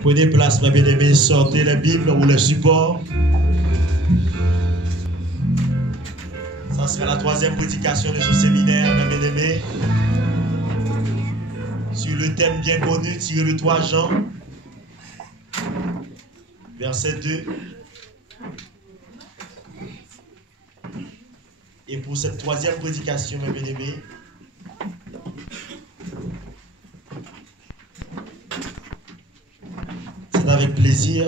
Prenez place, mes bien-aimés, sortez la Bible ou le support. Ça sera la troisième prédication de ce séminaire, mes bien-aimés. Sur le thème bien connu, tiré de 3 Jean, verset 2. Et pour cette troisième prédication, mes bien-aimés, c'est avec plaisir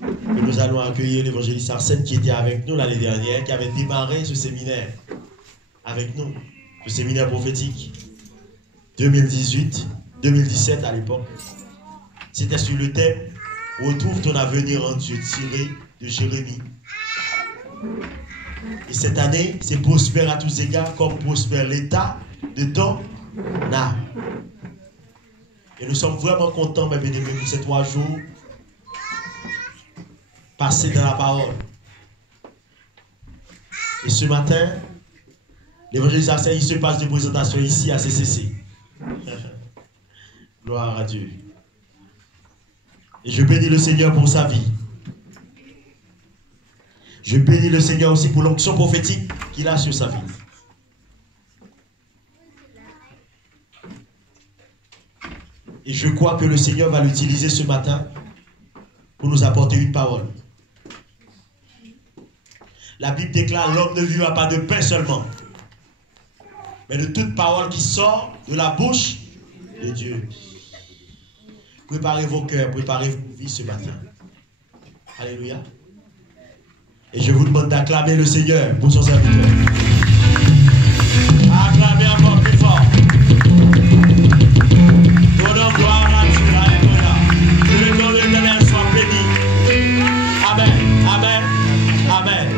que nous allons accueillir l'évangéliste Arsène qui était avec nous l'année dernière, qui avait démarré ce séminaire avec nous, ce séminaire prophétique 2017 à l'époque. C'était sur le thème « Retrouve ton avenir en Dieu » tiré de Jérémie. Et cette année, c'est prospère à tous égards comme prospère l'état de ton âme. Et nous sommes vraiment contents, mes bien-aimés, pour ces 3 jours passés dans la parole. Et ce matin, l'évangéliste Arsène, il se passe de présentation ici à CCC. Gloire à Dieu. Et je bénis le Seigneur pour sa vie. Je bénis le Seigneur aussi pour l'onction prophétique qu'il a sur sa vie. Et je crois que le Seigneur va l'utiliser ce matin pour nous apporter une parole. La Bible déclare: l'homme ne vivra pas de pain seulement, mais de toute parole qui sort de la bouche de Dieu. Préparez vos cœurs, préparez vos vies ce matin. Alléluia. Et je vous demande d'acclamer le Seigneur pour son serviteur. Acclamez encore plus fort. Donnons gloire à Dieu. Alléluia. Que le nom de l'Éternel soit béni. Amen. Amen. Amen.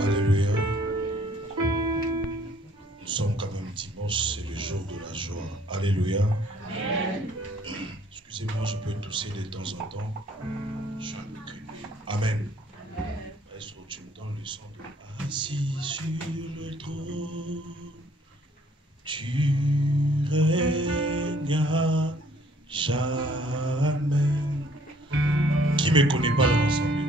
Alléluia. Nous sommes quand même dimanche, c'est le jour de la joie. Alléluia. Amen. Excusez-moi, je peux tousser de temps en temps. Je suis un peu. Amen. Est-ce que tu me donnes le son de assis sur le trône, tu règnes à jamais. Qui ne me connaît pas dans l'ensemble?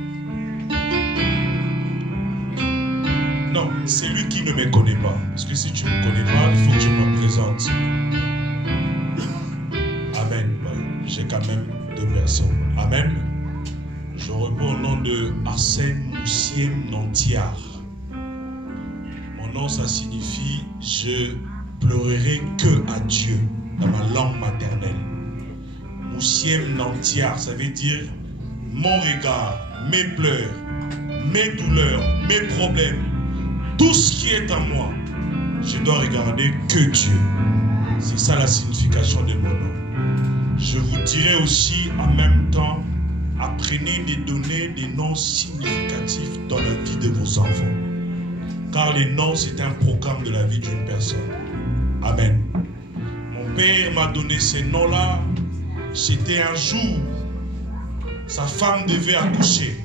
Non, c'est lui qui ne me connaît pas. Parce que si tu ne me connais pas, il faut que tu me présentes. Amen. J'ai quand même 2 personnes. Amen. Je réponds au nom de Arsène Moussiem Nantiar. Mon nom, ça signifie « Je pleurerai que à Dieu » dans ma langue maternelle. Moussiem Nantiar, ça veut dire mon regard, mes pleurs, mes douleurs, mes problèmes, tout ce qui est en moi, je dois regarder que Dieu. C'est ça la signification de mon nom. Je vous dirai aussi en même temps, apprenez de donner des noms significatifs dans la vie de vos enfants. Car les noms, c'est un programme de la vie d'une personne. Amen. Mon père m'a donné ces noms-là. C'était un jour, sa femme devait accoucher.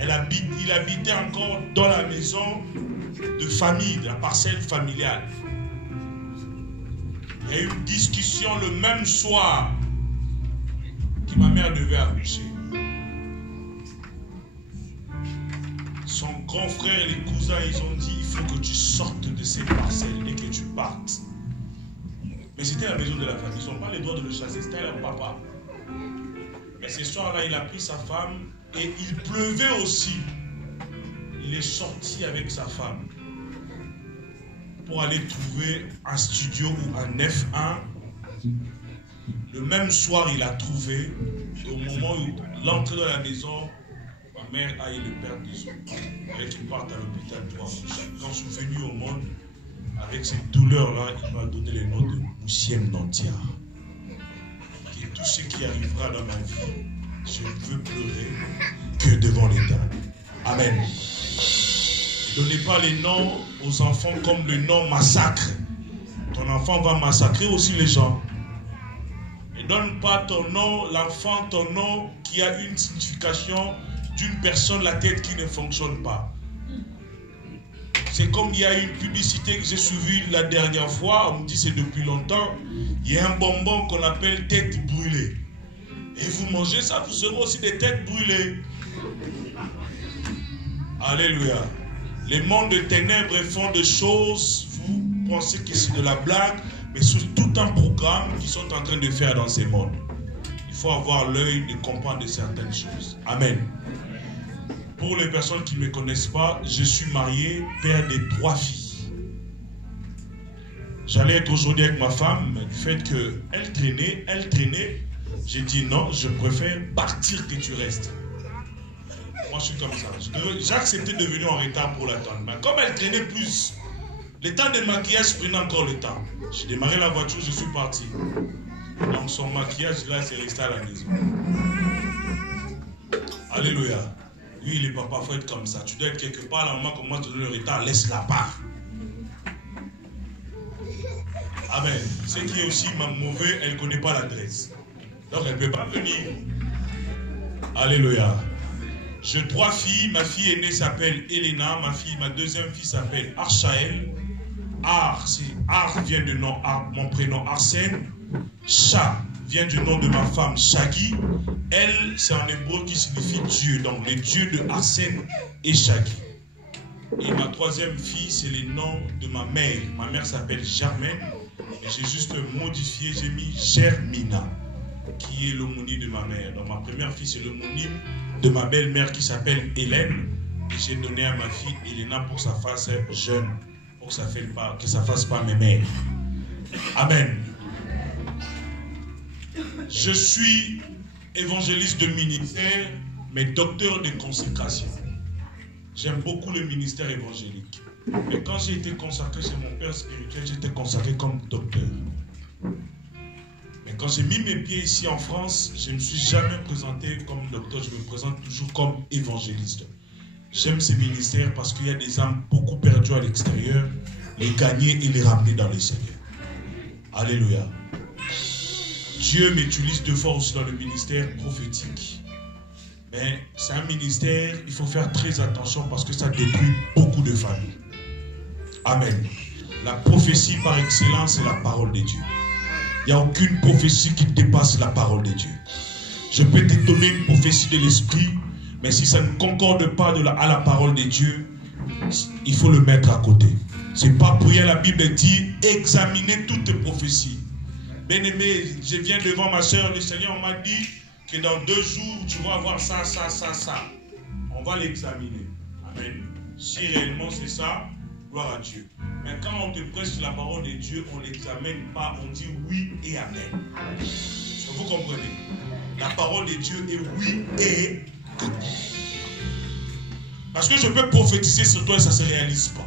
Il habitait encore dans la maison de famille, de la parcelle familiale. Il y a eu une discussion le même soir que ma mère devait accoucher. Son grand frère et les cousins, ils ont dit: il faut que tu sortes de ces parcelles et que tu partes. Mais c'était la maison de la famille. Ils n'ont pas le droit de le chasser, c'était leur papa. Mais ce soir-là, il a pris sa femme et il pleuvait aussi. Il est sorti avec sa femme pour aller trouver un studio ou un F1. Le même soir, il a trouvé. Au moment où il entre dans la maison, ma mère a eu le père des os. Il fallait qu'il parte à l'hôpital 3 mois. Quand je suis venu au monde, avec cette douleur-là, il m'a donné le nom de Moussiem Nantiar. Et tout ce qui arrivera dans ma vie, je ne veux pleurer que devant l'Éternel. Amen. Ne donnez pas les noms aux enfants comme le nom massacre. Ton enfant va massacrer aussi les gens. Ne donne pas ton nom, l'enfant, ton nom qui a une signification d'une personne, la tête qui ne fonctionne pas. C'est comme il y a une publicité que j'ai suivie la dernière fois, on me dit c'est depuis longtemps. Il y a un bonbon qu'on appelle tête brûlée. Et vous mangez ça, vous serez aussi des têtes brûlées. Alléluia. Les mondes de ténèbres font des choses, vous pensez que c'est de la blague, mais c'est tout un programme qu'ils sont en train de faire dans ces mondes. Il faut avoir l'œil de comprendre certaines choses. Amen. Pour les personnes qui ne me connaissent pas, je suis marié, père de 3 filles. J'allais être aujourd'hui avec ma femme, du fait qu'elle traînait. J'ai dit non, je préfère partir que tu restes. Moi je suis comme ça. J'ai accepté de venir en retard pour l'attendre. Mais comme elle traînait plus, le temps de maquillage prenait encore le temps. J'ai démarré la voiture, je suis parti. Donc son maquillage là, c'est resté à la maison. Alléluia. Oui, les papas, il faut être comme ça. Tu dois être quelque part, la maman commence à donner le retard, laisse-la part. Amen. Ce qui est aussi mauvais, elle ne connaît pas l'adresse. Donc elle ne peut pas venir. Alléluia. J'ai 3 filles. Ma fille aînée s'appelle Elena. Ma deuxième fille s'appelle Archaël. Ar vient du nom, mon prénom Arsène. Cha vient du nom de ma femme Shagi. Elle, c'est en hébreu qui signifie Dieu. Donc les dieux de Arsène et Shagi. Et ma 3e fille, c'est le nom de ma mère. Ma mère s'appelle Germaine. Et j'ai juste modifié, j'ai mis Germina, qui est l'homonyme de ma mère. Donc ma première fille, c'est l'homonyme de ma belle-mère qui s'appelle Hélène. Et j'ai donné à ma fille Elena pour que ça fasse jeune, pour que ça fasse pas mes mères. Amen. Je suis évangéliste de ministère, mais docteur de consécration. J'aime beaucoup le ministère évangélique. Mais quand j'ai été consacré chez mon père spirituel, j'étais consacré comme docteur. Mais quand j'ai mis mes pieds ici en France, je ne me suis jamais présenté comme docteur, je me présente toujours comme évangéliste. J'aime ces ministères parce qu'il y a des âmes beaucoup perdues à l'extérieur, les gagner et les ramener dans le Seigneur. Alléluia. Dieu m'utilise 2 fois aussi dans le ministère prophétique. Mais c'est un ministère, il faut faire très attention parce que ça détruit beaucoup de familles. Amen. La prophétie par excellence, c'est la parole de Dieu. Il n'y a aucune prophétie qui dépasse la parole de Dieu. Je peux te donner une prophétie de l'esprit, mais si ça ne concorde pas à la parole de Dieu, il faut le mettre à côté. C'est pas pour rien la Bible dit, examinez toutes les prophéties. Bien-aimé, je viens devant ma soeur, le Seigneur m'a dit que dans 2 jours, tu vas avoir ça. On va l'examiner. Amen. Si réellement c'est ça, gloire à Dieu. Mais quand on te prêche la parole de Dieu, on ne l'examine pas, on dit oui et amen. Est-ce que vous comprenez? La parole de Dieu est oui et amen. Parce que je peux prophétiser sur toi et ça ne se réalise pas.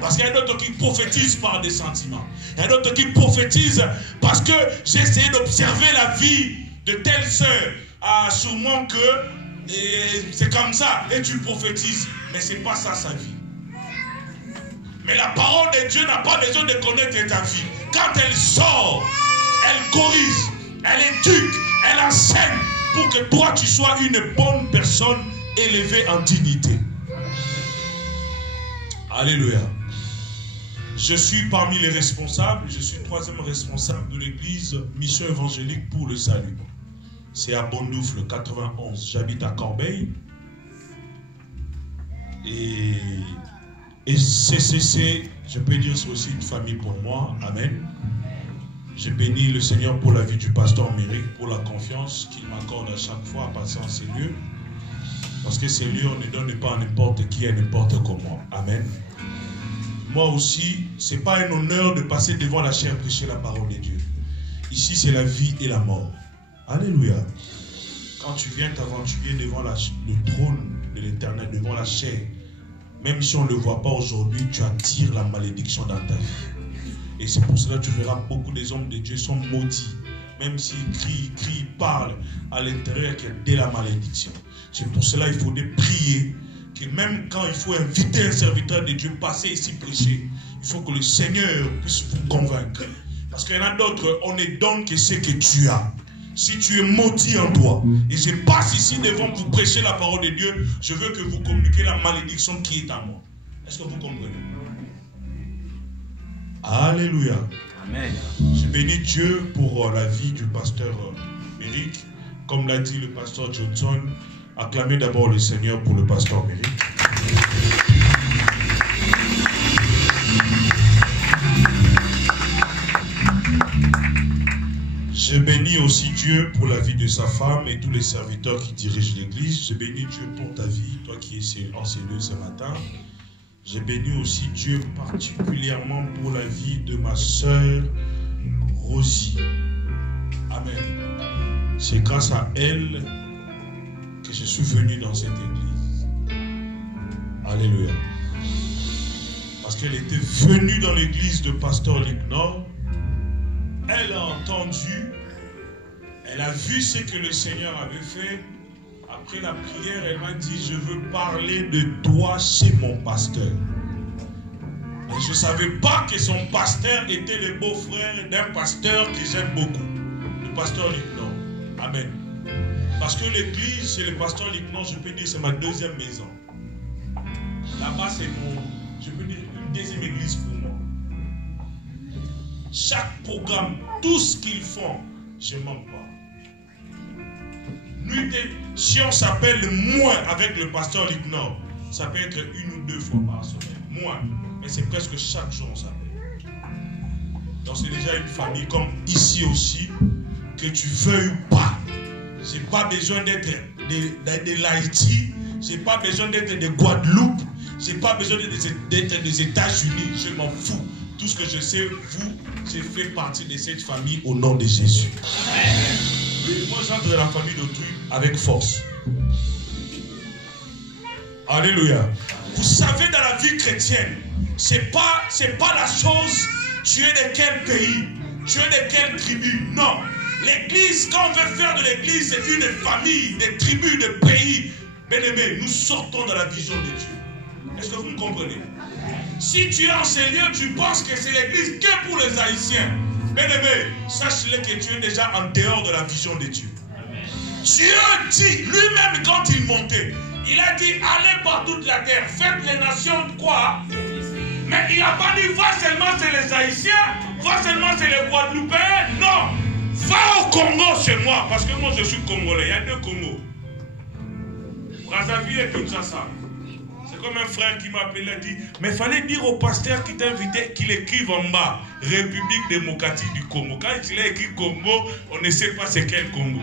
Parce qu'il y a d'autres qui prophétisent par des sentiments. Il y a d'autres qui prophétisent parce que j'ai essayé d'observer la vie de telle sœur. Ah, sûrement que c'est comme ça. Et tu prophétises. Mais ce n'est pas ça sa vie. Mais la parole de Dieu n'a pas besoin de connaître ta vie. Quand elle sort, elle corrige, elle éduque, elle enseigne pour que toi tu sois une bonne personne élevée en dignité. Alléluia. Je suis parmi les responsables, je suis 3e responsable de l'église Mission Évangélique pour le Salut. C'est à Bondoufle, 91. J'habite à Corbeil. Et CCC, je peux dire, c'est aussi une famille pour moi. Amen. Je bénis le Seigneur pour la vie du pasteur Méric, pour la confiance qu'il m'accorde à chaque fois à passer en ces lieux. Parce que ces lieux, on ne donne pas à n'importe qui, à n'importe comment. Amen. Moi aussi, ce n'est pas un honneur de passer devant la chair prêcher la parole de Dieu. Ici, c'est la vie et la mort. Alléluia. Quand tu viens t'aventurer devant le trône de l'Éternel, devant la chair, même si on ne le voit pas aujourd'hui, tu attires la malédiction dans ta vie. Et c'est pour cela que tu verras beaucoup des hommes de Dieu sont maudits. Même s'ils crient, parlent, à l'intérieur, qu'il y a dès la malédiction. C'est pour cela qu'il faut prier. Que même quand il faut inviter un serviteur de Dieu passer ici prêcher, il faut que le Seigneur puisse vous convaincre. Parce qu'il y en a d'autres, on ne donne que ce que tu as. Si tu es maudit en toi, et je passe ici devant vous prêcher la parole de Dieu, je veux que vous communiquiez la malédiction qui est à moi. Est-ce que vous comprenez? Alléluia. Amen. Je bénis Dieu pour la vie du pasteur Méric. Comme l'a dit le pasteur Johnson, acclamez d'abord le Seigneur pour le pasteur Méric. Je bénis aussi Dieu pour la vie de sa femme et tous les serviteurs qui dirigent l'église. Je bénis Dieu pour ta vie, toi qui es enseignant ce matin. Je bénis aussi Dieu particulièrement pour la vie de ma sœur Rosie. Amen. C'est grâce à elle que je suis venu dans cette église. Alléluia. Parce qu'elle était venue dans l'église de Pasteur Luc Nord. Elle a entendu, elle a vu ce que le Seigneur avait fait. Après la prière, elle m'a dit, je veux parler de toi chez mon pasteur. Et je ne savais pas que son pasteur était le beau-frère d'un pasteur que j'aime beaucoup, le pasteur Luc Nord. Amen. Parce que l'église, c'est le pasteur Luc Nord, je peux dire, c'est ma deuxième maison. Là-bas, c'est je peux dire, une deuxième église pour moi. Chaque programme, tout ce qu'ils font, je ne manque pas. Si on s'appelle moins avec le pasteur Luc Nord, ça peut être 1 ou 2 fois par semaine. Moins. Mais c'est presque chaque jour on s'appelle. Donc c'est déjà une famille comme ici aussi, que tu veuilles ou pas. J'ai pas besoin d'être de l'Haïti, j'ai pas besoin d'être de Guadeloupe, j'ai pas besoin d'être des États-Unis, je m'en fous. Tout ce que je sais, vous, j'ai fait partie de cette famille au nom de Jésus. Oui, moi j'entre dans la famille d'autrui avec force. Alléluia. Vous savez, dans la vie chrétienne, c'est pas la chose, tu es de quel pays, tu es de quelle tribu. Non. L'église, quand on veut faire de l'église, c'est une famille, des tribus, des pays. Bien-aimés, nous sortons dans la vision de Dieu. Est-ce que vous me comprenez? Si tu es enseignant, tu penses que c'est l'église que pour les Haïtiens. Bien-aimé, sache-le que tu es déjà en dehors de la vision de Dieu. Dieu dit, lui-même quand il montait, il a dit, allez par toute la terre, faites les nations quoi? Mais il n'a pas dit, va seulement c'est les Haïtiens, va seulement c'est les Guadeloupéens. Non, va au Congo chez moi, parce que moi je suis Congolais, il y a 2 Congos. Brazzaville et Kinshasa. C'est comme un frère qui m'a appelé, il a dit, mais il fallait dire au pasteur qui t'a invité qu'il écrive en bas, République démocratique du Congo. Quand il a écrit Congo, on ne sait pas c'est quel Congo.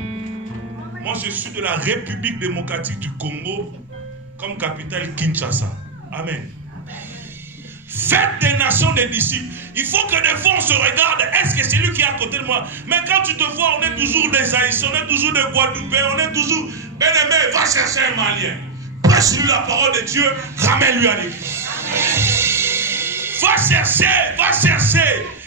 Moi, je suis de la République démocratique du Congo, comme capitale Kinshasa. Amen. Faites des nations des disciples. Il faut que des fois on se regarde. Est-ce que c'est lui qui est à côté de moi? Mais quand tu te vois, on est toujours des Haïtiens, on est toujours des Guadeloupéens, on est toujours... Bien-aimé, va chercher un Malien. Prêche-lui la parole de Dieu, ramène-lui à l'église. Va chercher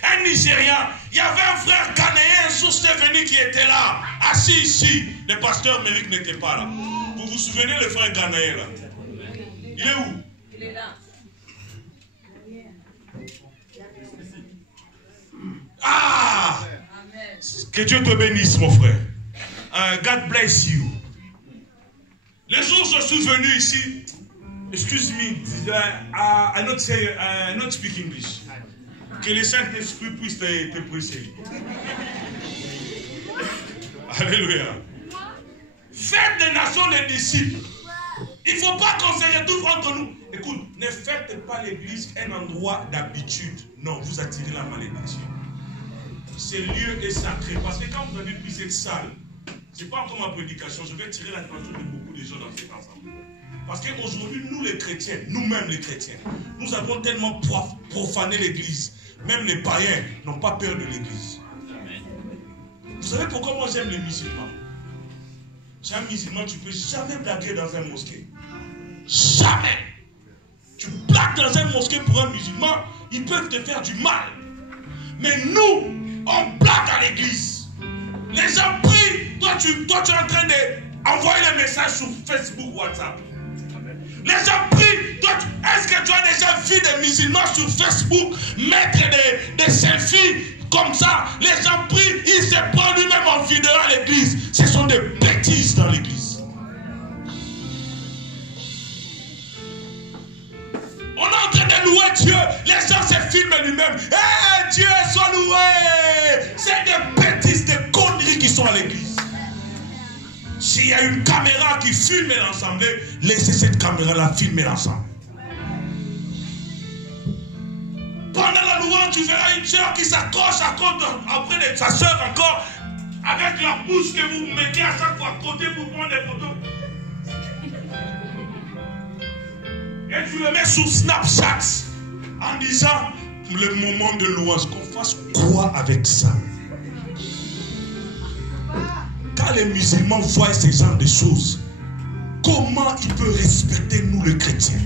un Nigérian. Il y avait un frère ghanéen, sous Stéphanie, qui était là, assis ici. Le pasteur Méric n'était pas là. Vous vous souvenez, le frère ghanéen là? Il est où? Il est là. Ah! Que Dieu te bénisse, mon frère. God bless you. Le jour où je suis venu ici, excuse me, I not speak English. Que le Saint-Esprit puisse te précéder. Alléluia. Faites des nations des disciples. Il ne faut pas qu'on se retrouve entre nous. Écoute, ne faites pas l'église un endroit d'habitude. Non, vous attirez la malédiction. Ce lieu est sacré. Parce que quand vous avez pris cette salle, ce n'est pas encore ma prédication, je vais tirer l'attention de beaucoup de gens dans cet ensemble. Parce qu'aujourd'hui, nous les chrétiens, nous-mêmes les chrétiens, nous avons tellement profané l'église. Même les païens n'ont pas peur de l'église. Vous savez pourquoi moi j'aime les musulmans? Tu es un musulman, tu ne peux jamais blaguer dans un mosquée. Jamais. Tu blagues dans un mosquée pour un musulman, ils peuvent te faire du mal. Mais nous, on blague à l'église. Les gens prient, toi tu es en train d'envoyer les messages sur Facebook, WhatsApp. Les gens prient, est-ce que tu as déjà vu des musulmans sur Facebook mettre des selfies comme ça? Les gens prient, ils se prennent lui-même en vidéo à l'église. Ce sont des bêtises dans l'église. On est en lui-même. Hey, Dieu soit loué. C'est des bêtises, des conneries qui sont à l'église. S'il y a une caméra qui filme l'assemblée, laissez cette caméra-là filmer l'ensemble. Pendant la louange, tu verras une soeur qui s'accroche à côté après de sa soeur encore, avec la bouche que vous mettez à chaque fois à côté pour prendre des photos. Et tu le mets sur Snapchat en disant le moment de louange, qu'on fasse quoi avec ça? Quand les musulmans voient ce genre de choses, comment ils peuvent respecter nous les chrétiens?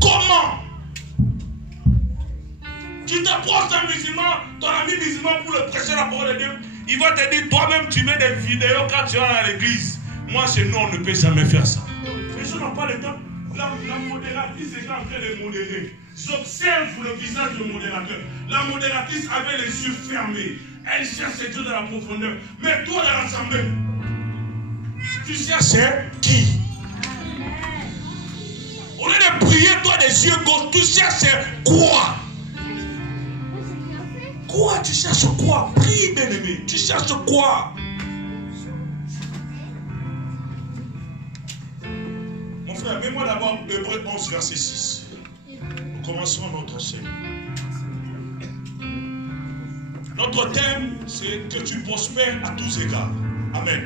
Comment? Tu t'approches d'un musulman, ton ami musulman pour le prêcher la parole de Dieu, il va te dire, toi-même tu mets des vidéos quand tu vas à l'église. Moi chez nous on ne peut jamais faire ça. Les gens n'ont pas le temps. La modératrice est en train de modérer. J'observe le visage du modérateur. La modératrice avait les yeux fermés. Elle cherchait Dieu dans la profondeur. Mais toi dans l'assemblée, tu cherchais qui? Au lieu de prier, toi des yeux gauches, tu cherchais quoi? Quoi? Tu cherches quoi? Prie, bien-aimé. Tu cherches quoi? Mon frère, mets-moi d'abord Hébreux 11, verset 6. Nous commençons notre enseignement. Notre thème, c'est que tu prospères à tous égards. Amen.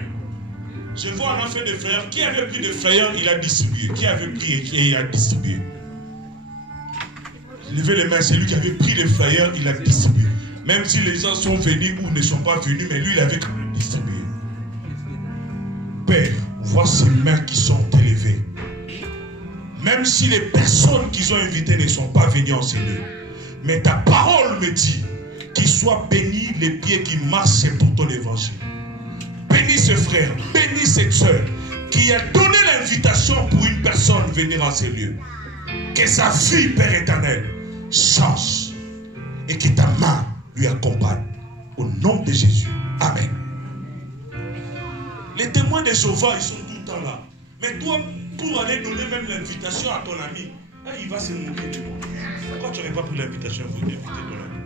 Je vois un enfant de frères. Qui avait pris des flyers, il a distribué. Qui avait pris et il a distribué? Levez les mains, c'est lui qui avait pris les flyers, il a distribué. Même si les gens sont venus ou ne sont pas venus, mais lui, il avait quand même distribué. Père, vois ces mains qui sont élevées. Même si les personnes qu'ils ont invitées ne sont pas venues enseigner. Mais ta parole me dit qu'ils soient bénis les pieds qui marchent pour ton évangile. Bénis ce frère, bénis cette soeur qui a donné l'invitation pour une personne venir en ces lieux. Que sa vie, Père éternel, change et que ta main lui accompagne. Au nom de Jésus. Amen. Les témoins de Jéhovah, ils sont tout le temps là. Mais toi, pour aller donner même l'invitation à ton ami, là, il va se moquer de toi. Pourquoi tu n'aurais pas pris l'invitation pour inviter ton ami?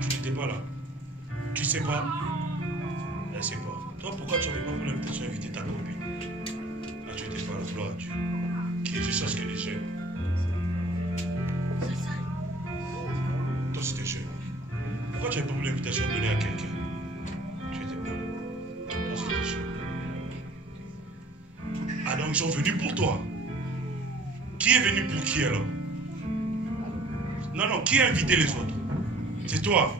Tu n'étais pas là. Tu ne sais pas. Elle ne sait pas. Toi, pourquoi tu n'avais pas pris l'invitation d'inviter ta copine? Là, tu n'étais pas là. Gloire à Dieu. Qui est juste que les jeunes? Toi, c'était jeune. Pourquoi tu n'avais pas pris l'invitation donnée à quelqu'un? Tu n'étais pas là. Toi, c'était jeune. Ah, donc ils sont venus pour toi. Qui est venu pour qui alors? Non, qui a invité les autres? C'est toi.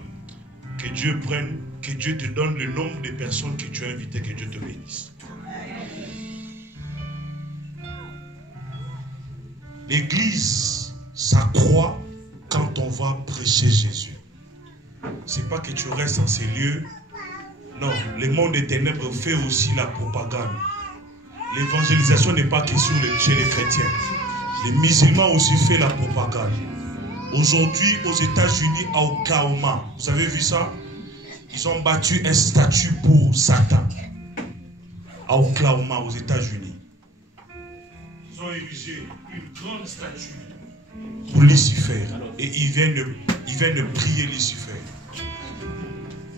Que Dieu prenne, que Dieu te donne le nombre de personnes que tu as invitées, que Dieu te bénisse. L'église s'accroît quand on va prêcher Jésus. C'est pas que tu restes en ces lieux. Non, le monde des ténèbres fait aussi la propagande. L'évangélisation n'est pas que chez les chrétiens. Les musulmans aussi font la propagande. Aujourd'hui, aux États-Unis, à Oklahoma, vous avez vu ça? Ils ont battu un statut pour Satan. À Oklahoma, aux États-Unis. Ils ont érigé une grande statue pour Lucifer. Et ils viennent de prier Lucifer.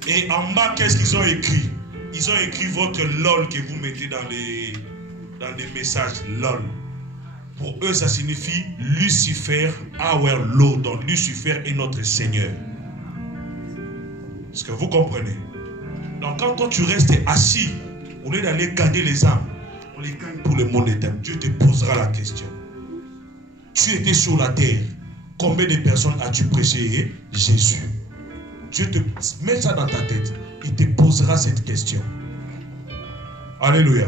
Et en bas, qu'est-ce qu'ils ont écrit? Ils ont écrit votre LOL que vous mettez dans des messages LOL. Pour eux, ça signifie Lucifer, our Lord. Donc Lucifer est notre Seigneur. Est-ce que vous comprenez? Donc quand toi tu restes assis, au lieu d'aller gagner les âmes, on les gagne pour le monde éternel. Dieu te posera la question. Tu étais sur la terre. Combien de personnes as-tu prêché Jésus? Dieu te met ça dans ta tête. Il te posera cette question. Alléluia.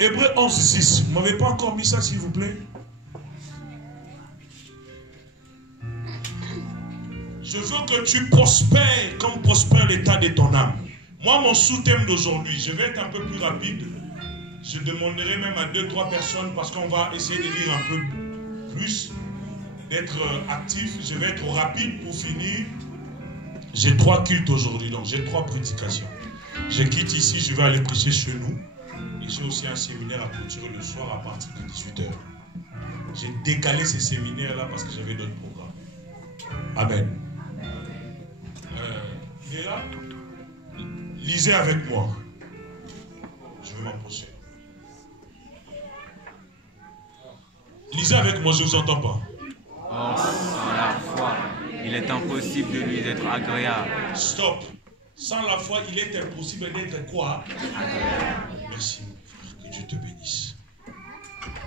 Hébreux 11, 6. Vous ne m'avez pas encore mis ça, s'il vous plaît? Je veux que tu prospères comme prospère l'état de ton âme. Moi, mon sous-thème d'aujourd'hui, je vais être un peu plus rapide. Je demanderai même à 2-3 personnes parce qu'on va essayer de lire un peu plus, d'être actif. Je vais être rapide pour finir. J'ai 3 cultes aujourd'hui, donc j'ai 3 prédications. Je quitte ici, je vais aller prêcher chez nous. Et j'ai aussi un séminaire à clôturer le soir à partir de 18h. J'ai décalé ces séminaires-là parce que j'avais d'autres programmes. Amen. Il est là? Lisez avec moi. Je vais m'approcher. Lisez avec moi, je ne vous entends pas. Or, sans la foi, il est impossible de lui être agréable. Stop. Sans la foi, il est impossible d'être quoi? Agréable. Merci, mon frère. Que Dieu te bénisse.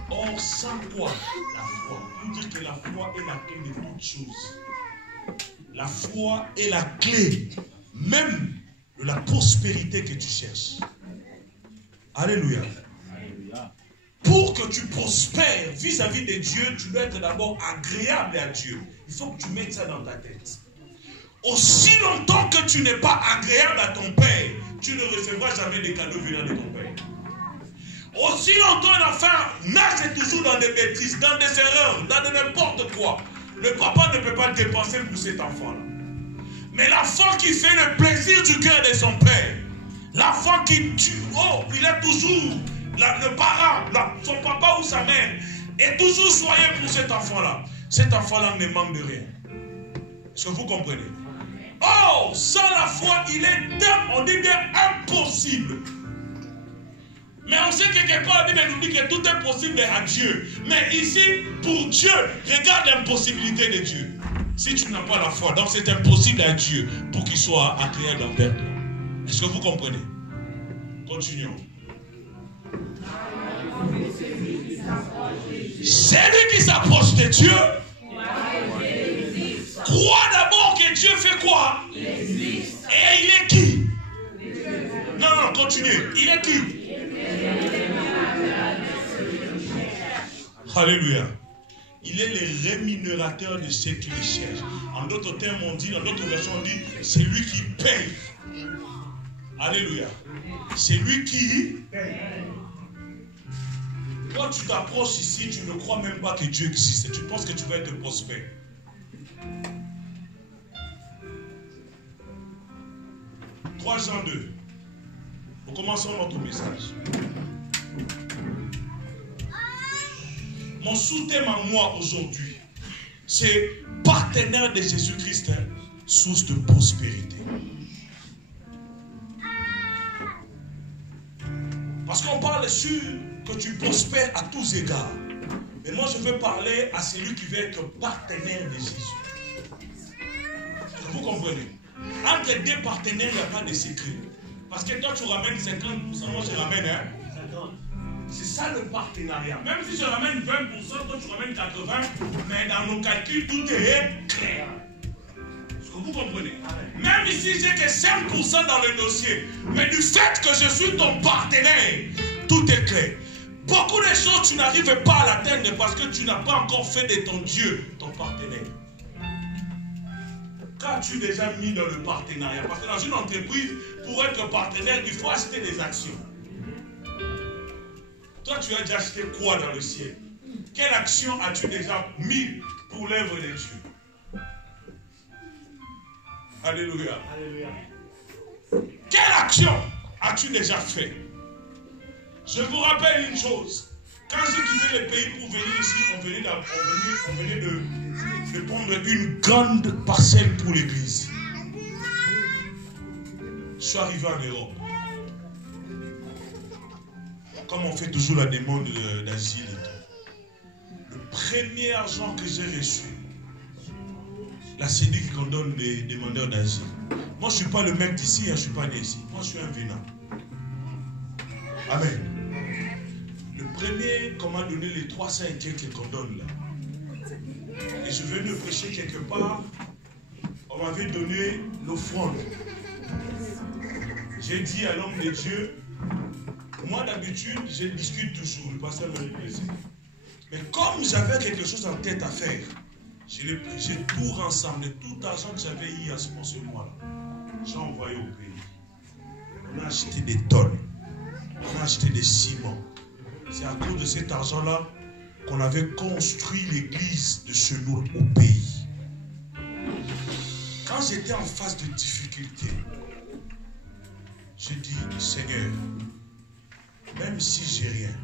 Or, sans quoi? La foi. Vous dites que la foi est la clé de toutes choses. La foi est la clé même de la prospérité que tu cherches. Alléluia. Pour que tu prospères vis-à-vis de Dieu, tu dois être d'abord agréable à Dieu. Il faut que tu mettes ça dans ta tête. Aussi longtemps que tu n'es pas agréable à ton Père, tu ne recevras jamais des cadeaux venant de ton Père. Aussi longtemps un enfant nage toujours dans des bêtises, dans des erreurs, dans de n'importe quoi. Le papa ne peut pas dépenser pour cet enfant-là. Mais l'enfant qui fait le plaisir du cœur de son père, l'enfant qui tue, oh, il est toujours, le parent, son papa ou sa mère, est toujours joyeux pour cet enfant-là. Cet enfant-là ne manque de rien. Est-ce que vous comprenez? Oh, sans la foi, il est, on dit bien, impossible. Mais on sait que quelque part, la Bible nous dit que tout est possible à Dieu. Mais ici, pour Dieu, regarde l'impossibilité de Dieu. Si tu n'as pas la foi, donc c'est impossible à Dieu pour qu'il soit agréable envers toi. Est-ce que vous comprenez? Continuons. Celui qui s'approche de Dieu croit d'abord que Dieu fait quoi? Et il est qui? Non, continuez. Il est qui? Alléluia. Il est le rémunérateur de ceux qui le cherchent. En d'autres termes, on dit, dans d'autres versions, on dit, c'est lui qui paye. Alléluia. C'est lui qui paye. Quand tu t'approches ici, tu ne crois même pas que Dieu existe. Tu penses que tu vas être prospère. Jean 2. Nous commençons notre message. Mon sous-thème à moi aujourd'hui, c'est partenaire de Jésus-Christ, source de prospérité. Parce qu'on parle sûr que tu prospères à tous égards. Mais moi, je veux parler à celui qui veut être partenaire de Jésus. Vous comprenez? Entre deux partenaires, il n'y a pas de secret. Parce que toi, tu ramènes 50%, moi, je ramène 1. C'est ça le partenariat. Même si je ramène 20%, toi, tu ramènes 80%, mais dans nos calculs, tout est clair. Est-ce que vous comprenez? Même ici, j'ai que 5% dans le dossier. Mais du fait que je suis ton partenaire, tout est clair. Beaucoup de choses, tu n'arrives pas à l'atteindre parce que tu n'as pas encore fait de ton Dieu ton partenaire. Qu'as-tu déjà mis dans le partenariat? Parce que dans une entreprise, pour être partenaire, il faut acheter des actions. Toi, tu as déjà acheté quoi dans le ciel? Quelle action as-tu déjà mis pour l'œuvre de Dieu? Alléluia. Alléluia. Quelle action as-tu déjà fait? Je vous rappelle une chose. Quand j'ai quitté le pays pour venir ici, on venait de prendre une grande parcelle pour l'église. Je suis arrivé en Europe. Comme on fait toujours la demande d'asile et tout. Le premier argent que j'ai reçu, la CEDI qui condamne les demandeurs d'asile. Moi, je ne suis pas le mec d'ici, je ne suis pas né ici. Moi, je suis un venant. Amen. Le premier qu'on m'a donné les 300 et quelques qu'on donne là. Et je venais prêcher quelque part. On m'avait donné l'offrande. J'ai dit à l'homme de Dieu, moi d'habitude, je discute toujours, le pasteur me plaisir. Mais comme j'avais quelque chose en tête à faire, j'ai tout rassemblé, tout l'argent que j'avais eu à ce mois-là. J'ai envoyé au pays. On a acheté des tonnes. On a acheté des ciments. C'est à cause de cet argent-là qu'on avait construit l'église de Chenour au pays. Quand j'étais en phase de difficulté, j'ai dit, Seigneur, même si j'ai rien,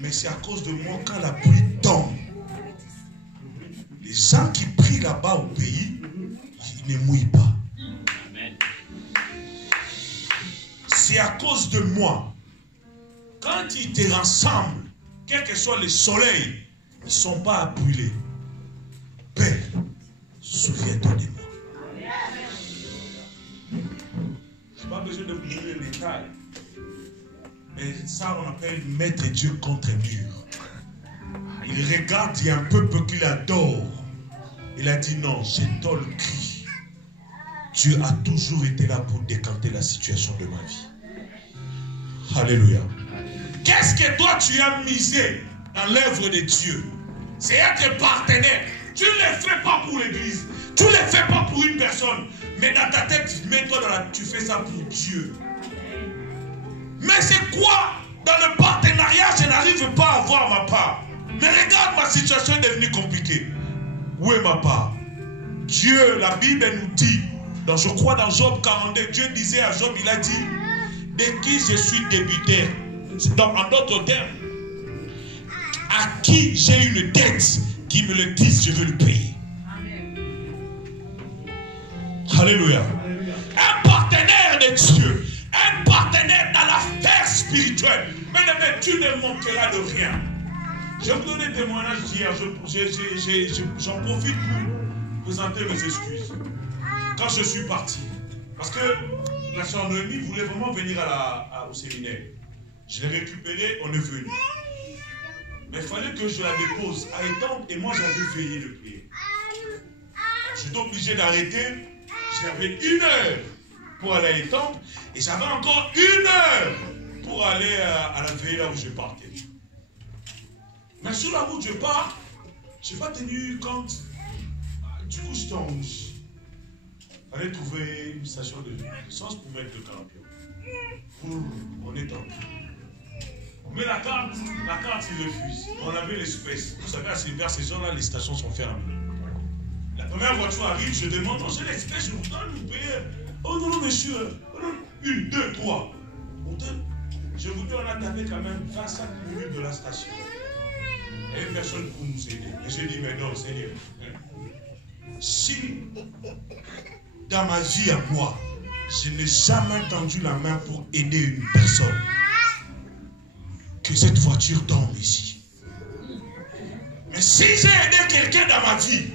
mais c'est à cause de moi quand la pluie tombe, les gens qui prient là-bas au pays, ils ne mouillent pas. C'est à cause de moi. Quand ils te rassemblent, quel que soit le soleil, ils ne sont pas à brûler. Père, souviens-toi de moi. Je n'ai pas besoin de vous donner les détails. Mais ça, on appelle mettre Dieu contre mur. Il regarde, il y a un peuple qu'il adore. Il a dit non, j'entends le cri. Dieu a toujours été là pour décanter la situation de ma vie. Alléluia. Qu'est-ce que toi tu as misé dans l'œuvre de Dieu? C'est être partenaire. Tu ne le fais pas pour l'église. Tu ne le fais pas pour une personne. Mais dans ta tête, mets-toi tu fais ça pour Dieu. Mais c'est quoi? Dans le partenariat, je n'arrive pas à avoir ma part. Mais regarde, ma situation est devenue compliquée. Où est ma part? Dieu, la Bible nous dit, je crois dans Job 42, Dieu disait à Job, il a dit, de qui je suis débiteur. Donc, en d'autres termes, à qui j'ai une dette, qui me le dise, je veux le payer. Alléluia. Un partenaire de Dieu, un partenaire dans l'affaire spirituelle. Mais tu ne manqueras de rien. Je vais vous donner un témoignage d'hier. J'en profite pour présenter mes excuses. Quand je suis parti, parce que la sœur Noémie voulait vraiment venir au séminaire. Je l'ai récupérée, on est venu. Mais il fallait que je la dépose à Étang et moi j'avais veillé le prier. J'étais obligé d'arrêter. J'avais 1 heure pour aller à Étang et j'avais encore 1 heure pour aller à la veille là où je partais. Mais sur la route je pars, je n'ai pas tenu compte. Du coup j'étais en rouge. Il fallait trouver une station d'essence pour mettre le carburant. On est en mais la carte, il refuse. On avait l'espèce. Vous savez, vers ces zones-là, les stations sont fermées. La première voiture arrive, je demande, j'ai l'espèce, je vous donne, vous payez. Oh non, monsieur. Oh, non. 1, 2, 3. Je vous dis, on a tapé quand même 25 minutes de la station. Il n'y avait personne pour nous aider. Et j'ai dit, mais non, Seigneur. Si, dans ma vie à moi, je n'ai jamais tendu la main pour aider une personne, que cette voiture tombe ici. Mais si j'ai aidé quelqu'un dans ma vie,